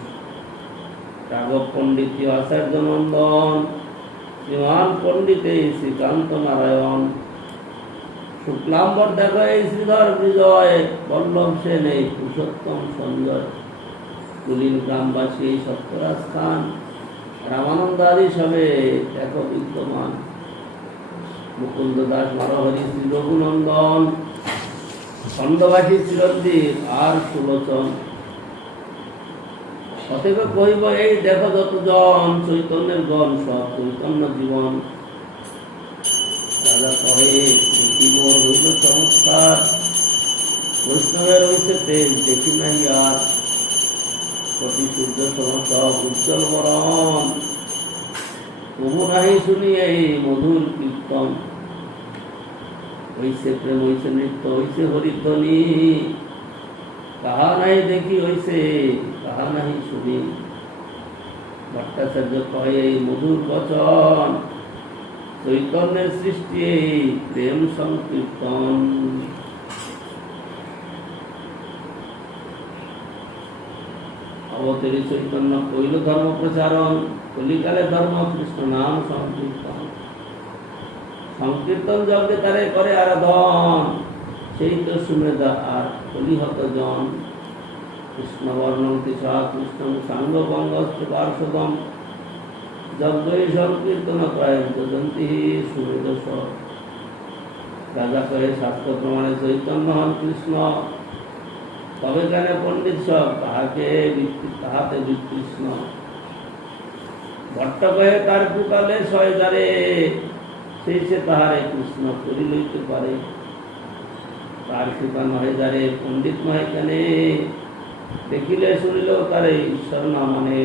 রাঘব পণ্ডিত আচার্য নন্দন, শ্রীমান পণ্ডিত এই শ্রীকান্ত নারায়ণ। শুক্লাম্বর দেখো এই শ্রীধর বিজয়, বল্লভ সেন এই পুরুষোত্তম সঞ্জয়। কুলীন গ্রামবাসী এই সত্যরাজ খান, রামানন্দ আদি সবে দেখো বিদ্যমান। মুকুন্দ দাস নরহরি শ্রী রঘুনন্দন, খণ্ডবাসী চিরঞ্জীব আর সুলোচন। অতএব কহিব এই দেখো যতজন চৈতন্যের গণ সব চৈতন্য জীবন। রাজা কহে দেখি মোর হইল চমৎকার, বৈষ্ণবের হইতে তেজ দেখি নাই আর, প্রতি সূর্য সব উজ্জ্বল বরণ, তবু নাহি শুনি এই মধুর কীর্তন। হইছে প্রেম হইছে নৃত্য হইছে হরিধ্বনি, কাহা নাই দেখি হইছে কাহা নাহি শুনি। ভট্টাচার্য কয় এই মধুর বচন, চৈতন্যের সৃষ্টি এই প্রেম সংকীর্তন। অবতরী চৈতন্য কইল ধর্ম প্রচারণ, কলিকালে ধর্ম কৃষ্ণ নাম সংকীর্তন। সংকীর্তন যজ্ঞে তারে করে আরাধন, সেই তো শুনে আর কলিহত জন। কৃষ্ণ বর্ণন্তি সহ কৃষ্ণ সাঙ্গ বঙ্গস্ত পার্শ্বদম, যজ্ঞই সংকীর্তন প্রায়ণ যজন্তি শুনে দোষ। রাজা কহে শাস্ত্র প্রমাণে চৈতন্য হন কৃষ্ণ, তবে কেন পণ্ডিত সব তাহাতে বিকৃষ্ণ। ভট্ট কহে তার কৃপালে সয় যারে, সেই সে তাহারে কৃষ্ণ করি লইতে পারে। তার কৃপা নহে যারে পণ্ডিত নহে কেনে, দেখিলে শুনিল তারে ঈশ্বর না মানে।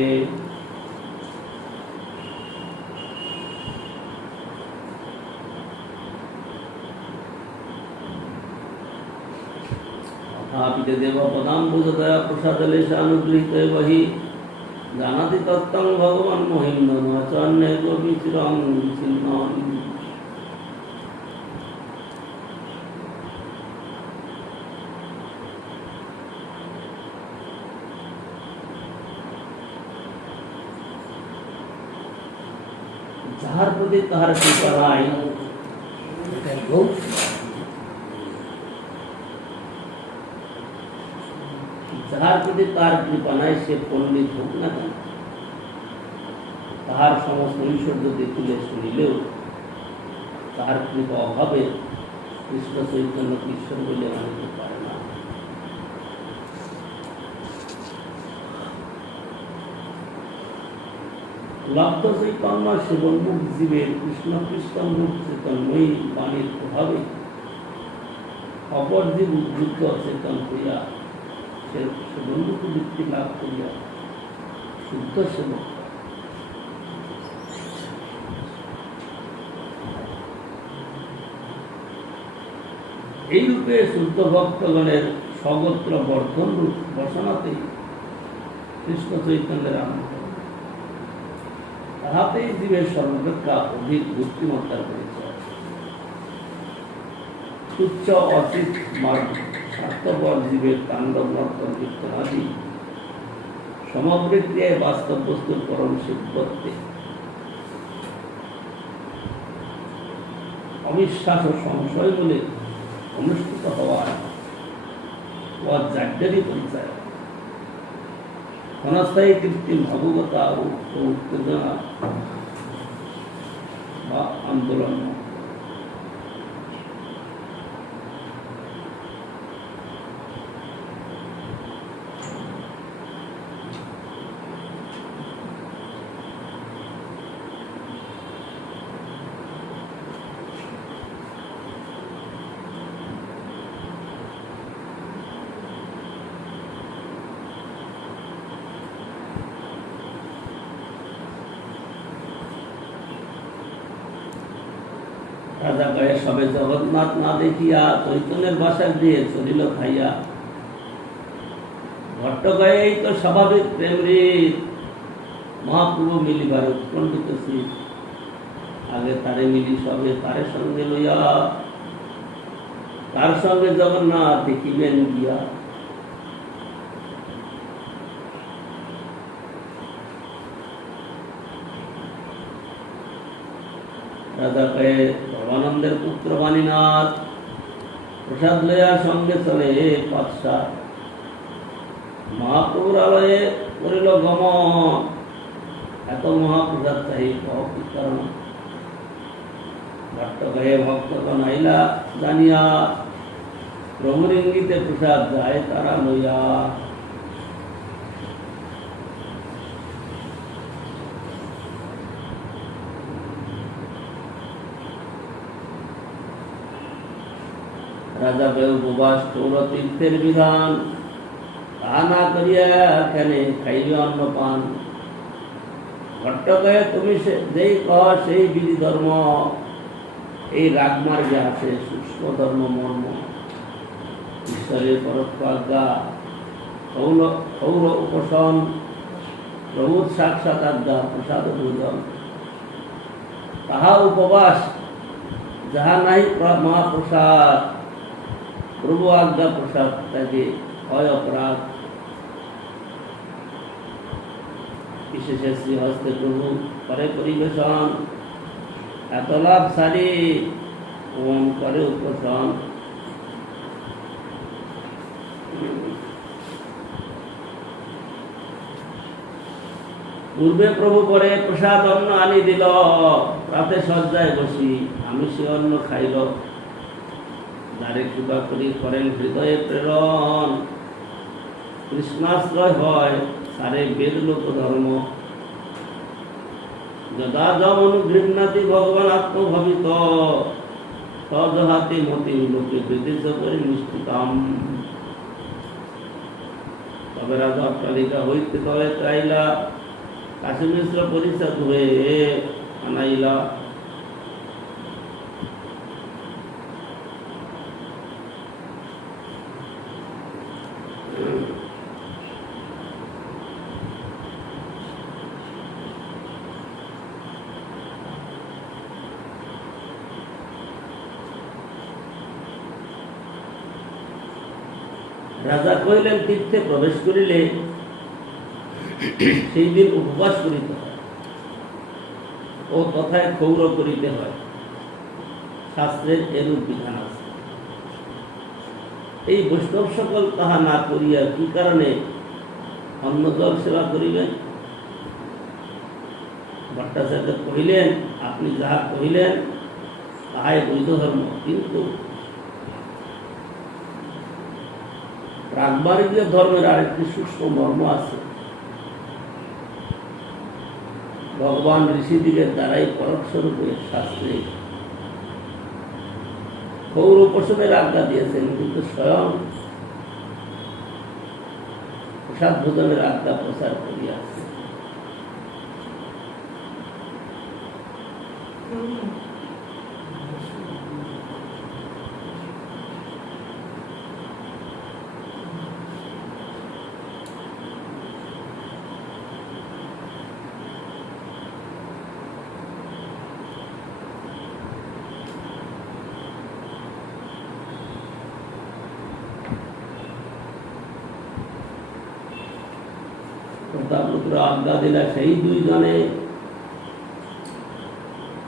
তথাপিতে দেব পদাম্বুজ দয়া প্রসাদলে অনুগৃহীত বহি, জানাতি তত্ত্বং ভগবান মহিম্ন নচন্নে গোবিচিরং চিহ্নন। যাহার প্রতি তাহার কৃপা নাই, যাহার প্রতি তার কৃপা নাই সে পণ্ডিত হোক না কেন, তাহার সমস্ত ঐশ্বর্য দেখিলে শুনিলেও তাহার কৃপা অভাবে কৃষ্ণ চৈতন্য ঈশ্বর বলে মানিতে পারে না। লব্ধ চৈতন্য সেবন্মুখ জীবের কৃষ্ণ কৃষ্ণ মুখ চেতনময়ী বাণীর প্রভাবে অপর জীব উদ্বুদ্ধ অচেতন হইয়া সেবন্মুখ বৃত্তি লাভ করিয়া শুদ্ধ সেবক। এইরূপে শুদ্ধ ভক্তগণের সগোত্র বর্ধন রূপ বসনাতেই কৃষ্ণ চৈতন্যের আনন্দ, তাহাতেই জীবের সর্বাপেক্ষা অধিক বুদ্ধিমত্তার পরিচয়। তুচ্ছ অচিত মার্গ স্বার্থপর জীবের তাণ্ডব নর্তন কীর্তনাদি সমবৃত্তিয় বাস্তব বস্তুর পরম সিদ্ধত্বে অবিশ্বাস ও সংশয় বলে অনুষ্ঠিত হওয়ার জাড্যেরই পরিচয়। ক্ষণস্থায়ী কৃত্রিম ভাবুকতা ও উত্তেজনা বা আন্দোলন রাজা কয়ে সবে জগন্নাথ না দেখিয়া চৈতন্যের বাসা দিয়ে চলিল খাইয়া। ভট্ট কয়ে এই তো স্বাভাবিক প্রেম রীত, মহাপ্রভু মিলিবার উৎকণ্ঠিত শীত। আগে তারে মিলি সবে তারে সঙ্গে লইয়া, তার সঙ্গে জগন্নাথ দেখিবেন গিয়া। রাজা কয়ে ধর্মানন্দের পুত্র বাণীনাথ, প্রসাদ লইয়া সঙ্গে চলে পাৎসা। মহাপ্রভুর আলয়ে করিল গমন, এত মহাপ্রসাদ চাই কি কারণ। ভট্ট কয়ে ভক্তগণ আইলা জানিয়া, প্রভুর ইঙ্গিতে প্রসাদ যায় তারা লইয়া। রাজাকে উপবাস পৌরতীর্থের বিধান, তা না করিয়া কেন খাইবে অন্নপান। ঘট্টকে তুমি যেই কহ সেই বিধি ধর্ম, এই রাগমার্গে আছে সূক্ষ্ম ধর্ম মর্ম। ঈশ্বরের পরোক্ষ আজ্ঞা, সৌর উপাসন, প্রভুর সাক্ষাৎ আজ্ঞা, প্রসাদ ভোজন। তাহা উপবাস, যাহা নাই মহাপ্রসাদ। প্রভু আজ্ঞা প্রসাদ তাকে হয় অপরাধ। বিশেষে শ্রীহস্তে প্রভু করে পরিবেশন, এত লাভ সারি ওম করে উপাসন। পূর্বে প্রভু করে প্রসাদ অন্ন আনি দিল, রাতে সজ্জায় বসি আমি সে অন্ন খাইল। যারে কৃপা করি করেন হৃদয়ে প্রেরণ, কৃষ্ণাশ্রয় হয় সারে বেদ লোক ধর্ম। যদা যমন গৃহ্ণাতি ভগবান আত্মভাবিত, সজহাতি মতি লোকে বিদিত পরিনিষ্ঠিতম। তবে রাজা অট্টালিকা হইতে তলে ত্রাইলা, কাশী মিশ্র পরিষদ হয়ে আনাইলা। রাজা কহিলেন, তীর্থে প্রবেশ করিলে সেই দিন উপবাস করিতে হয় ও তথায় ক্ষৌর করিতে হয়। শাস্ত্রের এরূপ বিধান আছে। এই বৈষ্ণব সকল তাহা না করিয়া কি কারণে অন্ন জল সেবা করিবেন? ভট্টাচার্য কহিলেন, আপনি যাহা কহিলেন তাহাই বৈধ ধর্ম, কিন্তু প্রাগমার্গীয় ধর্মের আরেকটি সূক্ষ্ম মর্ম আছে। ভগবান ঋষিদিগের দ্বারাই পরোক্ষরূপে শাস্ত্রে ক্ষৌর উপাসনের আজ্ঞা দিয়েছেন, কিন্তু স্বয়ং প্রসাদ ভোজনের আজ্ঞা প্রচার করিয়াছে। প্রতাপপুত্র আজ্ঞা দিলা, সেই দুইজনে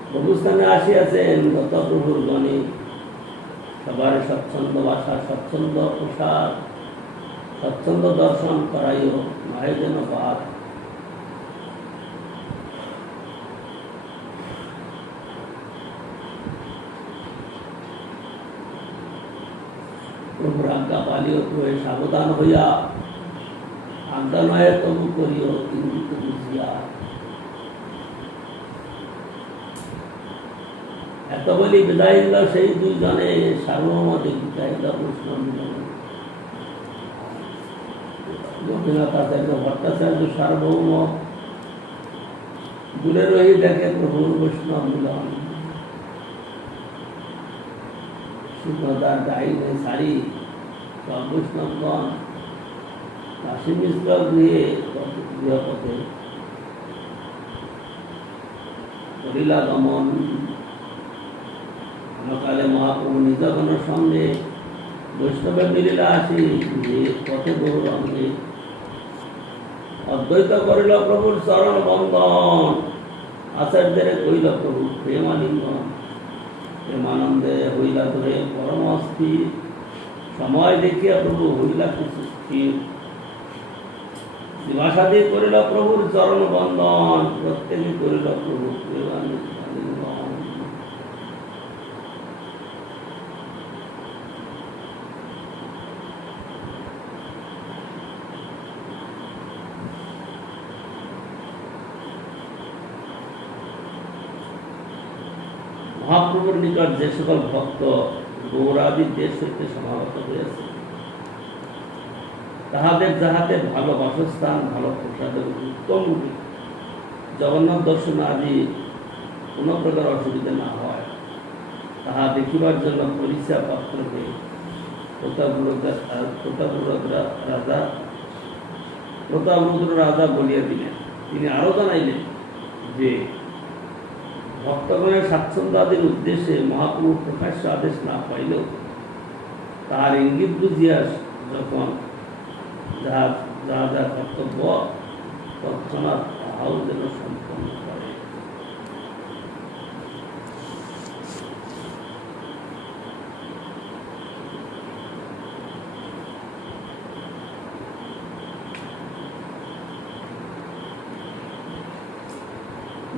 প্রভুস্থানে আসিয়াছেন। দত্তপ্রভুর গণে সবার স্বচ্ছন্দ ভাষা, স্বচ্ছন্দ প্রসাদ, স্বচ্ছন্দ দর্শন করাইও, নহে যেন পাপ। প্রভুর আজ্ঞা পালিও তুই সাবধান হইয়া, আজ্ঞা নয় তবু করিও ইঙ্গিত বুঝিয়া। এত বলি বিদায় দিল সেই দুইজনে, সার্বমতে বিদায়িত বৈষ্ণব মিলনে। গোপীনাথাচার্য ভট্টাচার্য সার্বভৌম দূরে রহি দেখে প্রভুর বৈষ্ণব মিলন। শুদ্ধতার দায়িত্বে সারি সব বৈষ্ণবগণ কাশী মিশ্র গৃহপথে করিলা গমন। কালে মহাপ্রভু নিজগণের সঙ্গে বৈষ্ণবে মিলিলা আসি, পথে গৌরঙ্গে অদ্বৈত করিল প্রভুর চরণ বন্দন। আচার্যের কইল প্রভু প্রেমালিঙ্গন, প্রেমানন্দে হইলা ধরে পরম অস্থির। সময় দেখিয়া প্রভু হইলা কিছু স্থির। দিবাসাদি করিল প্রভুর চরণ বন্দন, প্রত্যেকে করিল প্রভু প্রেমালিঙ্গন। মহাপ্রভুর নিকট যে সকল ভক্ত গৌরাদি দেশ হইতে সমাগত হইয়াছে, তাহাদের যাহাতে ভালো বাসস্থান, ভালো প্রসাদের উত্তম জগন্নাথ দর্শন আদি কোন প্রকার অসুবিধা না হয়, তাহা দেখিবার জন্য পরিচয় পাত্র হয়ে প্রতাপরুদ্র রাজা বলিয়া দিলেন। তিনি আরো জানাইলেন যে ভক্তগণের স্বাচ্ছন্দ্য আদির উদ্দেশ্যে মহাপ্রভু প্রকাশ্য আদেশ না পাইলেও তার ইঙ্গিত বুঝিয়া যখন যা যা যা কর্তব্য তৎক্ষণাৎ তাহাও যেন সম্পন্ন করে।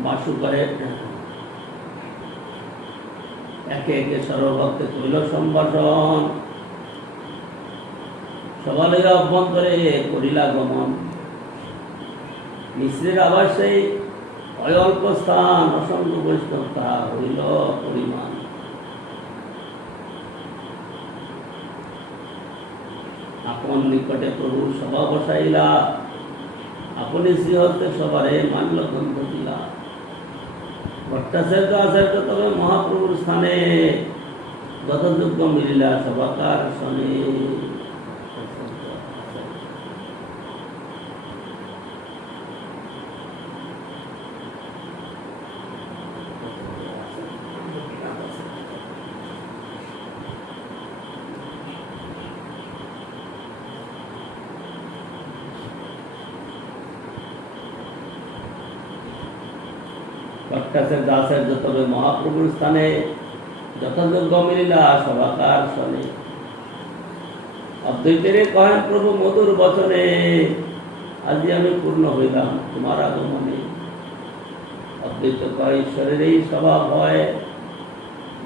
বাসু কহে একে একে সর্বভক্তে কইল সম্ভাষণ, সবালের অভ্যন্তরে করিলা গমন। মিশ্রের আবার সেই অল্প স্থান, অসংখ্য বৈষ্ণব তাহা হইল পরিমাণ। আপন নিকটে প্রভু সভা বসাইলা, আপনি শ্রীহস্তে সবারে মাল্য গ্রন্থ দিলা। ভট্টাচার্য আচার্য তবে মহাপ্রভুর স্থানে যথাযোগ্য মিলিলা সভাকার শনে। ভট্টাচার্য আচার্য তবে মহাপ্রভুর স্থানে যথাযোগ্য মিলিলা সভাকার শনে। অদ্বৈতের কহেন প্রভু মধুর বচনে, আজি আমি পূর্ণ হইলাম তোমার আগমনে। অদ্বৈত কয় ঈশ্বরের এই স্বভাব হয়,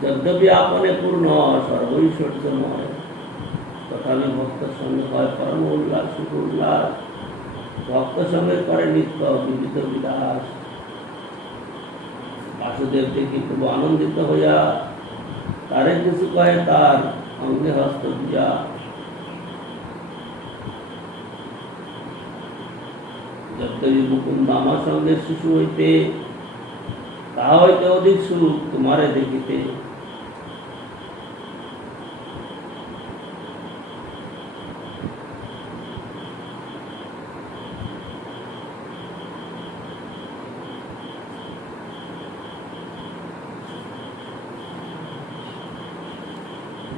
যদ্যপি আপনে পূর্ণ সর্বৈশ্বর্যময়, তথাপি ভক্ত সঙ্গে হয় পরম উল্লাস সুখ উল্লাস। ভক্ত সঙ্গে করে নিত্য বিবিধ বিলাস। বাসুদেব দেখি প্রভু আনন্দিত হইয়া তারে কিছু কয়ে তার অঙ্গে হস্ত দিয়া। যদ্যপি মুকুন্দ আমার সঙ্গে শিশু হইতে, তাহা হইতে অধিক সুখ তোমারে দেখিতে।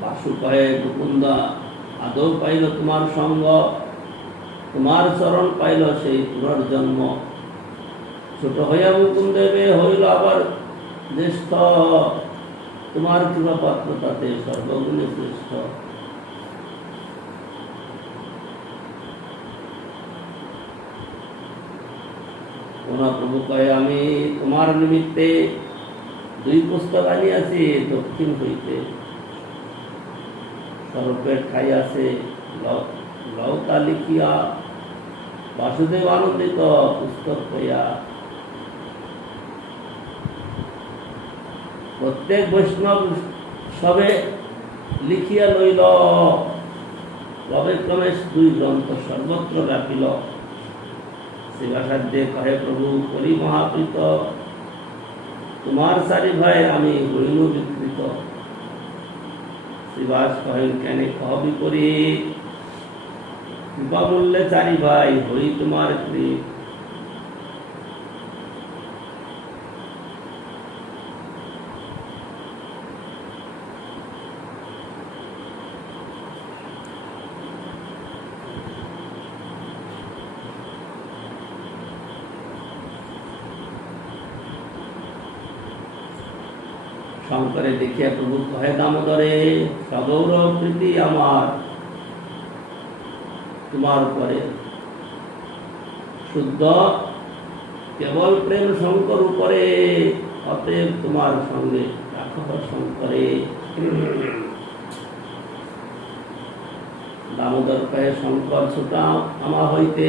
বাসু কয়ে মুকুন্দা আদৌ পাইল তোমার সঙ্গ, তোমার চরণ পাইল সেই পুনর্জন্ম। ছোট হইয়া মুকুন্দেবে হইল আবার জ্যেষ্ঠ, তোমার কৃপাপাত্র তাতে সর্বগুণে শ্রেষ্ঠ। প্রভু কয়ে আমি তোমার নিমিত্তে 2 পুস্তক আনিয়াছি দক্ষিণ হইতে। স্বরূপের ঠাই আছে লওতা লিখিয়া, বাসুদেব আনন্দিত পুস্তক হইয়া। প্রত্যেক বৈষ্ণব সবে লিখিয়া লইল, ক্রমে ক্রমে 2 গ্রন্থ সর্বত্র ব্যাপিল। শিবাসাধ্যে কহে প্রভু করি মহাপ্রীত, তোমার সারি ভাই আমি হইল বিকৃত। শিবাস কহেন কেনে কহ বিপরীত, কৃপা মূল্যে চারি ভাই হই তোমার কৃত। শঙ্করে দেখিয়া প্রভু কহে দামোদরে, সগৌরব প্রীতি আমার তোমার উপরে। শুদ্ধ কেবল প্রেম শঙ্কর উপরে, অতএব তোমার সঙ্গে রাখো শঙ্করে। দামোদর কহে শঙ্কর ছুটা আমার হইতে,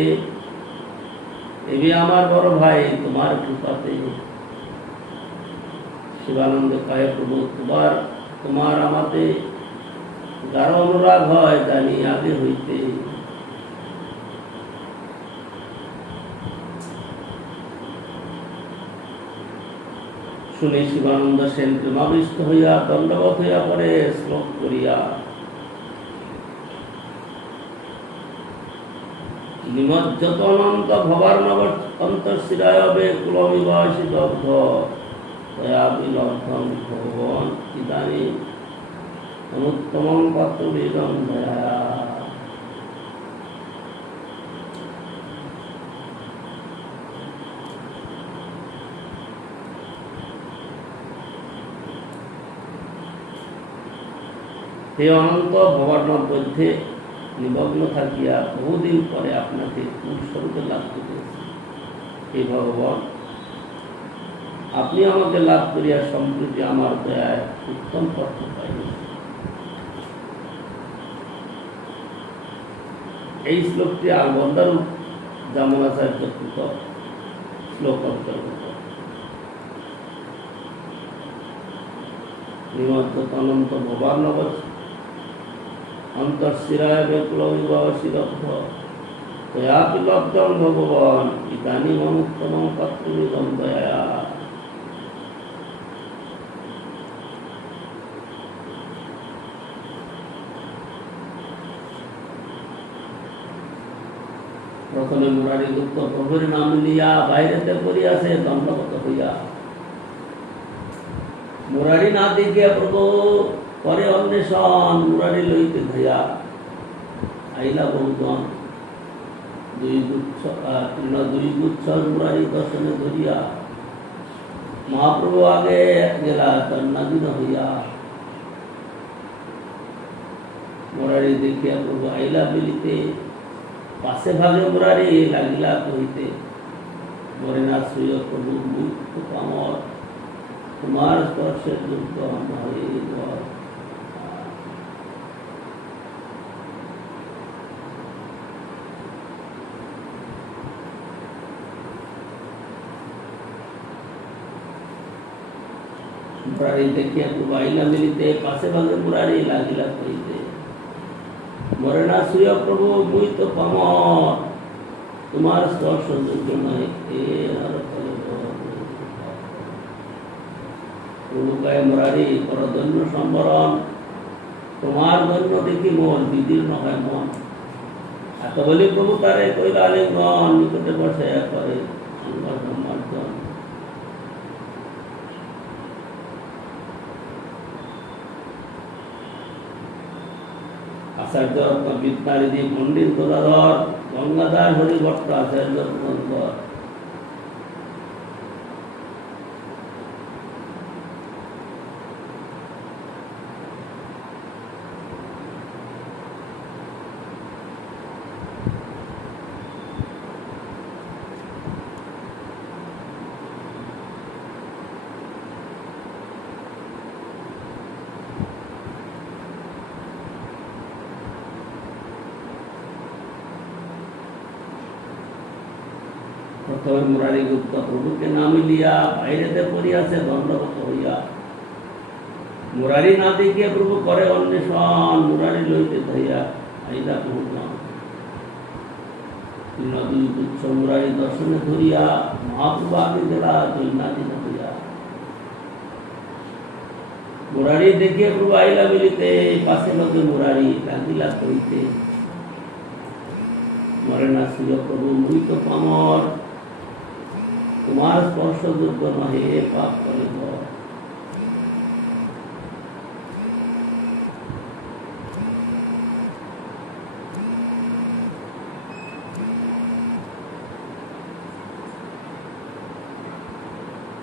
এবি আমার বড় ভাই তোমার কৃপাতে। শিবানন্দ কহে প্রভু তোমার আমাতে যার অনুরাগ হয় জানি আগে হইতে। শুনে শিবানন্দ সেন প্রেমাবিষ্ট হইয়া দণ্ডবত হইয়া পরে শ্লোক করিয়া নিমজ্জত অনন্ত ভবার্ণব অন্তঃশিরায় বেকুলমিবাসী দগ্ধ তয়া বিলব্ধং ভগবান ইদানীং অনুত্তমং পাত্রবিদং দয়া। হে অনন্ত ভবার্ণব মধ্যে নিমগ্ন থাকিয়া বহুদিন পরে আপনাকে স্বরূপে লাভ করিয়াছি। হে ভগবান, আপনি আমাকে লাভ করিয়া সম্প্রতি আমার দয়ায় উত্তম পথ পাইলেন। এই শ্লোকটি আলবন্দার জামনাচার্য কৃত শ্লোক অন্তর্গত। নিমজ্জত অনন্ত ভবার্ণব অন্তঃশিরায় বেকুলমিবাসী দগ্ধ তয়া বিলব্ধং ভগবান ইদানীং অনুত্তমং পাত্রবিদং দয়া। প্রথমে মুরারি গুপ্ত প্রভুর নাম লিয়া বাইরেতে পড়িয়াছে দণ্ডবত হইয়া। মুরারি না দেখিয়া প্রভু করে অন্বেষণ মুরারি লইতে ধইয়া। আইলা বহুজন দুই গুচ্ছ মুরারি দর্শনে ধরিয়া। মহাপ্রভু আগে গেলা তন্নাদিন হইয়া। মুরারি দেখিয়া প্রভু আইলা মিলিতে পাশে ভাগে মুরারি লাগিলা কহিতে মরে না শুয় প্রভু মুক্ত কামর তোমার স্পর্শের যোগ্য হয়ে ঘর। মুরারি দেখিয়া প্রভু আইলা মিলিতে পাশে ভাগে মুরারি লাগিলা কহিতে মরে না শুয় প্রভু মুই তো পামর তোমার স্পর্শ যোগ্য নয়। প্রভু কয় মুরারি কর দৈন্য সম্বরণ তোমার দৈন্য দেখি মন বিদীর্ণ হয় মন। এত বলি প্রভু তারে কইলা আলিঙ্গন নিকটে বসে করে সংঘর্ষণ। আচার্য রত্ন বিদ্যানিধি পণ্ডিত গদাধর গঙ্গাধর হরিভট্ট আচার্য পুরন্দর প্রথমে মুরারি গুপ্ত প্রভুকে না মিলিয়া বাইরেতে পড়িয়াছে দণ্ডবত হইয়া। মুরারি না দেখিয়া প্রভু করে অন্বেষণ মুরারি লইতে ধইয়া। আইলা বহুজন দুই গুচ্ছ মুরারি দর্শনে ধরিয়া। মহাপ্রভু আগে গেলা জৈনাদিন হইয়া। মুরারি দেখিয়া প্রভু আইলা মিলিতে পাশে লগে মুরারি লাগিলা কইতে মরে না শুয় প্রভু মুই তো পামর তোমার স্পর্শ যোগ্য নহে পাপ করে ঘর।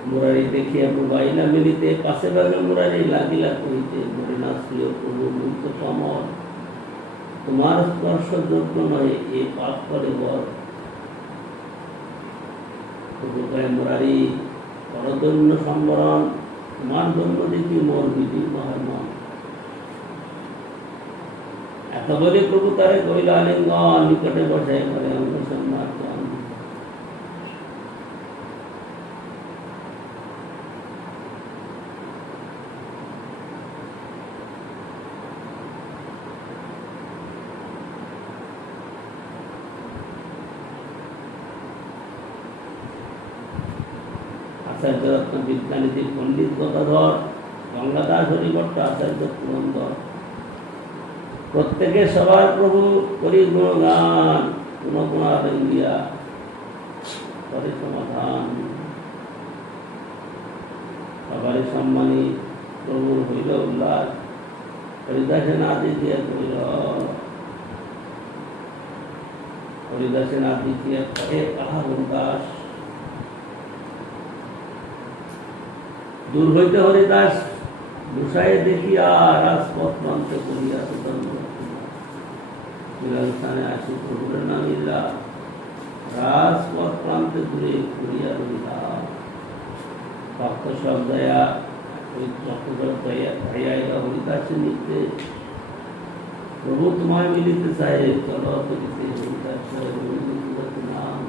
মুরারি দেখিয়া প্রভু আইলা মিলিতে পাশে ভাগে মুরারি লাগিলা কহিতে মরে না শুয় প্রভু মুই তো পামর তোমার স্পর্শ যোগ্য নহে এ পাপ করে ঘর। মুরারি করদৈন্য সম্বরণ তোমার দৈন্য দেখি মোর বিদীর্ণ হয় মন। এত বলে প্রভু তারে কইলা আলিঙ্গন নিকটে বসে করে অঙ্গসন মার্জন। আচার্য রত্ন বিজ্ঞানীতি পণ্ডিত গদাধর, গঙ্গাদাস হরিভট্ট, আচার্য পুরন্দর, প্রত্যেকে সবার প্রভু করি গুণগান, গুণগুণালিয়া করে সমাধান। সবারই সম্মানী প্রভুর হইল উল্লাস, হরিদাসে নাতি দিয়ে করিল, হরিদাসে নাতি দিয়ে করে কাহার উল্লাস। দূর হইতে হরিদাস দুষায় দেখিয়া রাজপথ প্রান্তে করিয়া স্থানে আসি প্রভুরের নামিলা, রাজপথ প্রান্তে দূরে করিয়া রইলা। ভক্ত সব দয়া ভাইয়া হরিদাসে নিতে, প্রভু তোমায় মিলিতে চাহে, চলো করিতে হরিদাস নাম,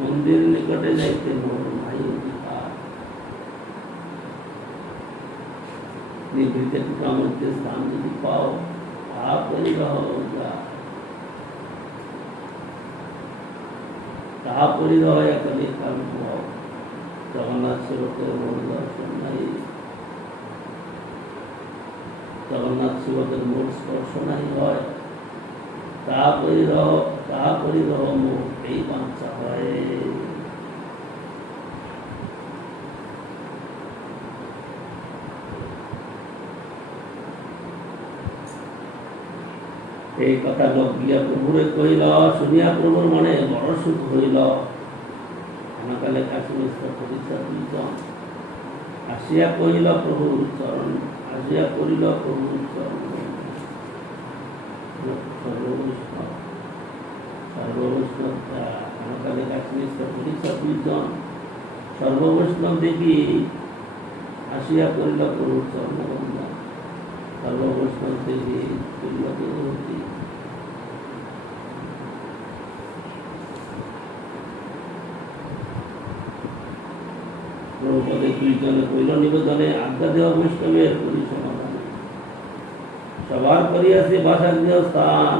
মন্দির নিকটে যাইতে মোর নাই অধিকার। নিভৃতে টুকরা মধ্যে স্থান যদি পাও, তাহা পরিরহ যা, তাহা পরিরহ একালে কাল পাও। জগন্নাথ সেবকের মোর দর্শন নাই, জগন্নাথ সেবকের মোর স্পর্শ নাই হয়, তাহা পরিরহ মোর এই বাঞ্ছা হয়। এই কথা লোক গিয়া প্রভুরে কহিল, শুনিয়া প্রভুর মনে বড় সুখ হইল। অনাকালে কাশ্মীর পরীক্ষা দুইজন আসিয়া কহিল প্রভুর চরণ, আসিয়া করিল প্রভুর চরণ। সর্ববৈষ্ণব অনাকালে কাশ্মীর পরীক্ষা দুইজন সর্ববৈষ্ণব দেখি আসিয়া করিল প্রভুর চরণ বন্দন। সর্ববৈষ্ণব দেখি করিল দেবহূতি। প্রভুপদে দুইজনে কইল নিবেদনে, আজ্ঞা দেওয়া বৈষ্ণবের করি সমাধানে। সবার করিয়াছে বাসাগৃহ স্থান,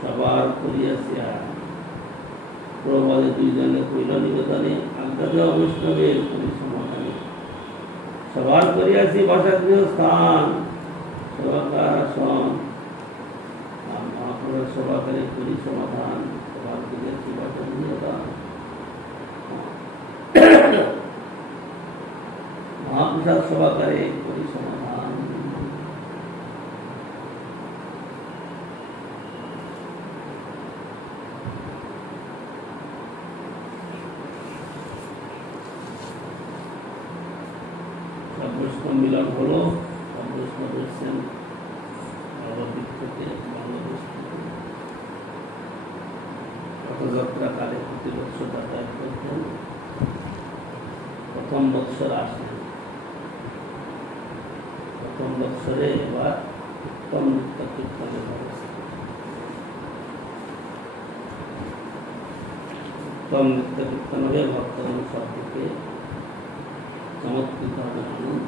সবার করিয়াছে। প্রভুপদে দুইজনে কইল নিবেদনে, আজ্ঞা দেওয়া বৈষ্ণবের করি সমাধানে। সবার করিয়াছে বাসাগৃহ স্থান, সভাকার আসন, মহাপ্রভুর সভাকারে করি সমাধান। সবার করিয়াছে বাসাগৃহ দান, মহাপ্রসাদ সভাকারে করি সমাধান। সব বৈষ্ণব মিলন হলো, সব বৈষ্ণব এসছেন নবদ্বীপ থেকে, বাংলাদেশ থেকে। রথযাত্রাকালে প্রতি বছর যাতায়াত করতেন। প্রথম বৎসর আসলেন, প্রথম বৎসরে এবার উত্তম নৃত্য কীর্তনের ব্যবস্থা, উত্তম নৃত্য কীর্তন হয়ে ভক্তগণ সব থেকে চমৎকৃত হবে, আনন্দ।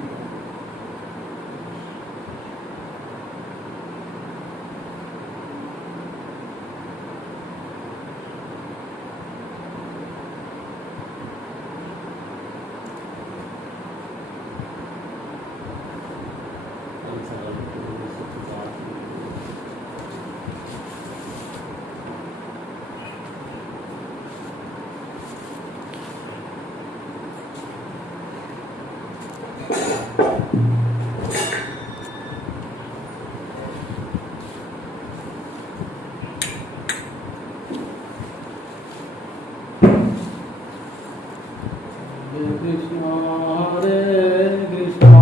Hare Krishna, Krishna Krishna,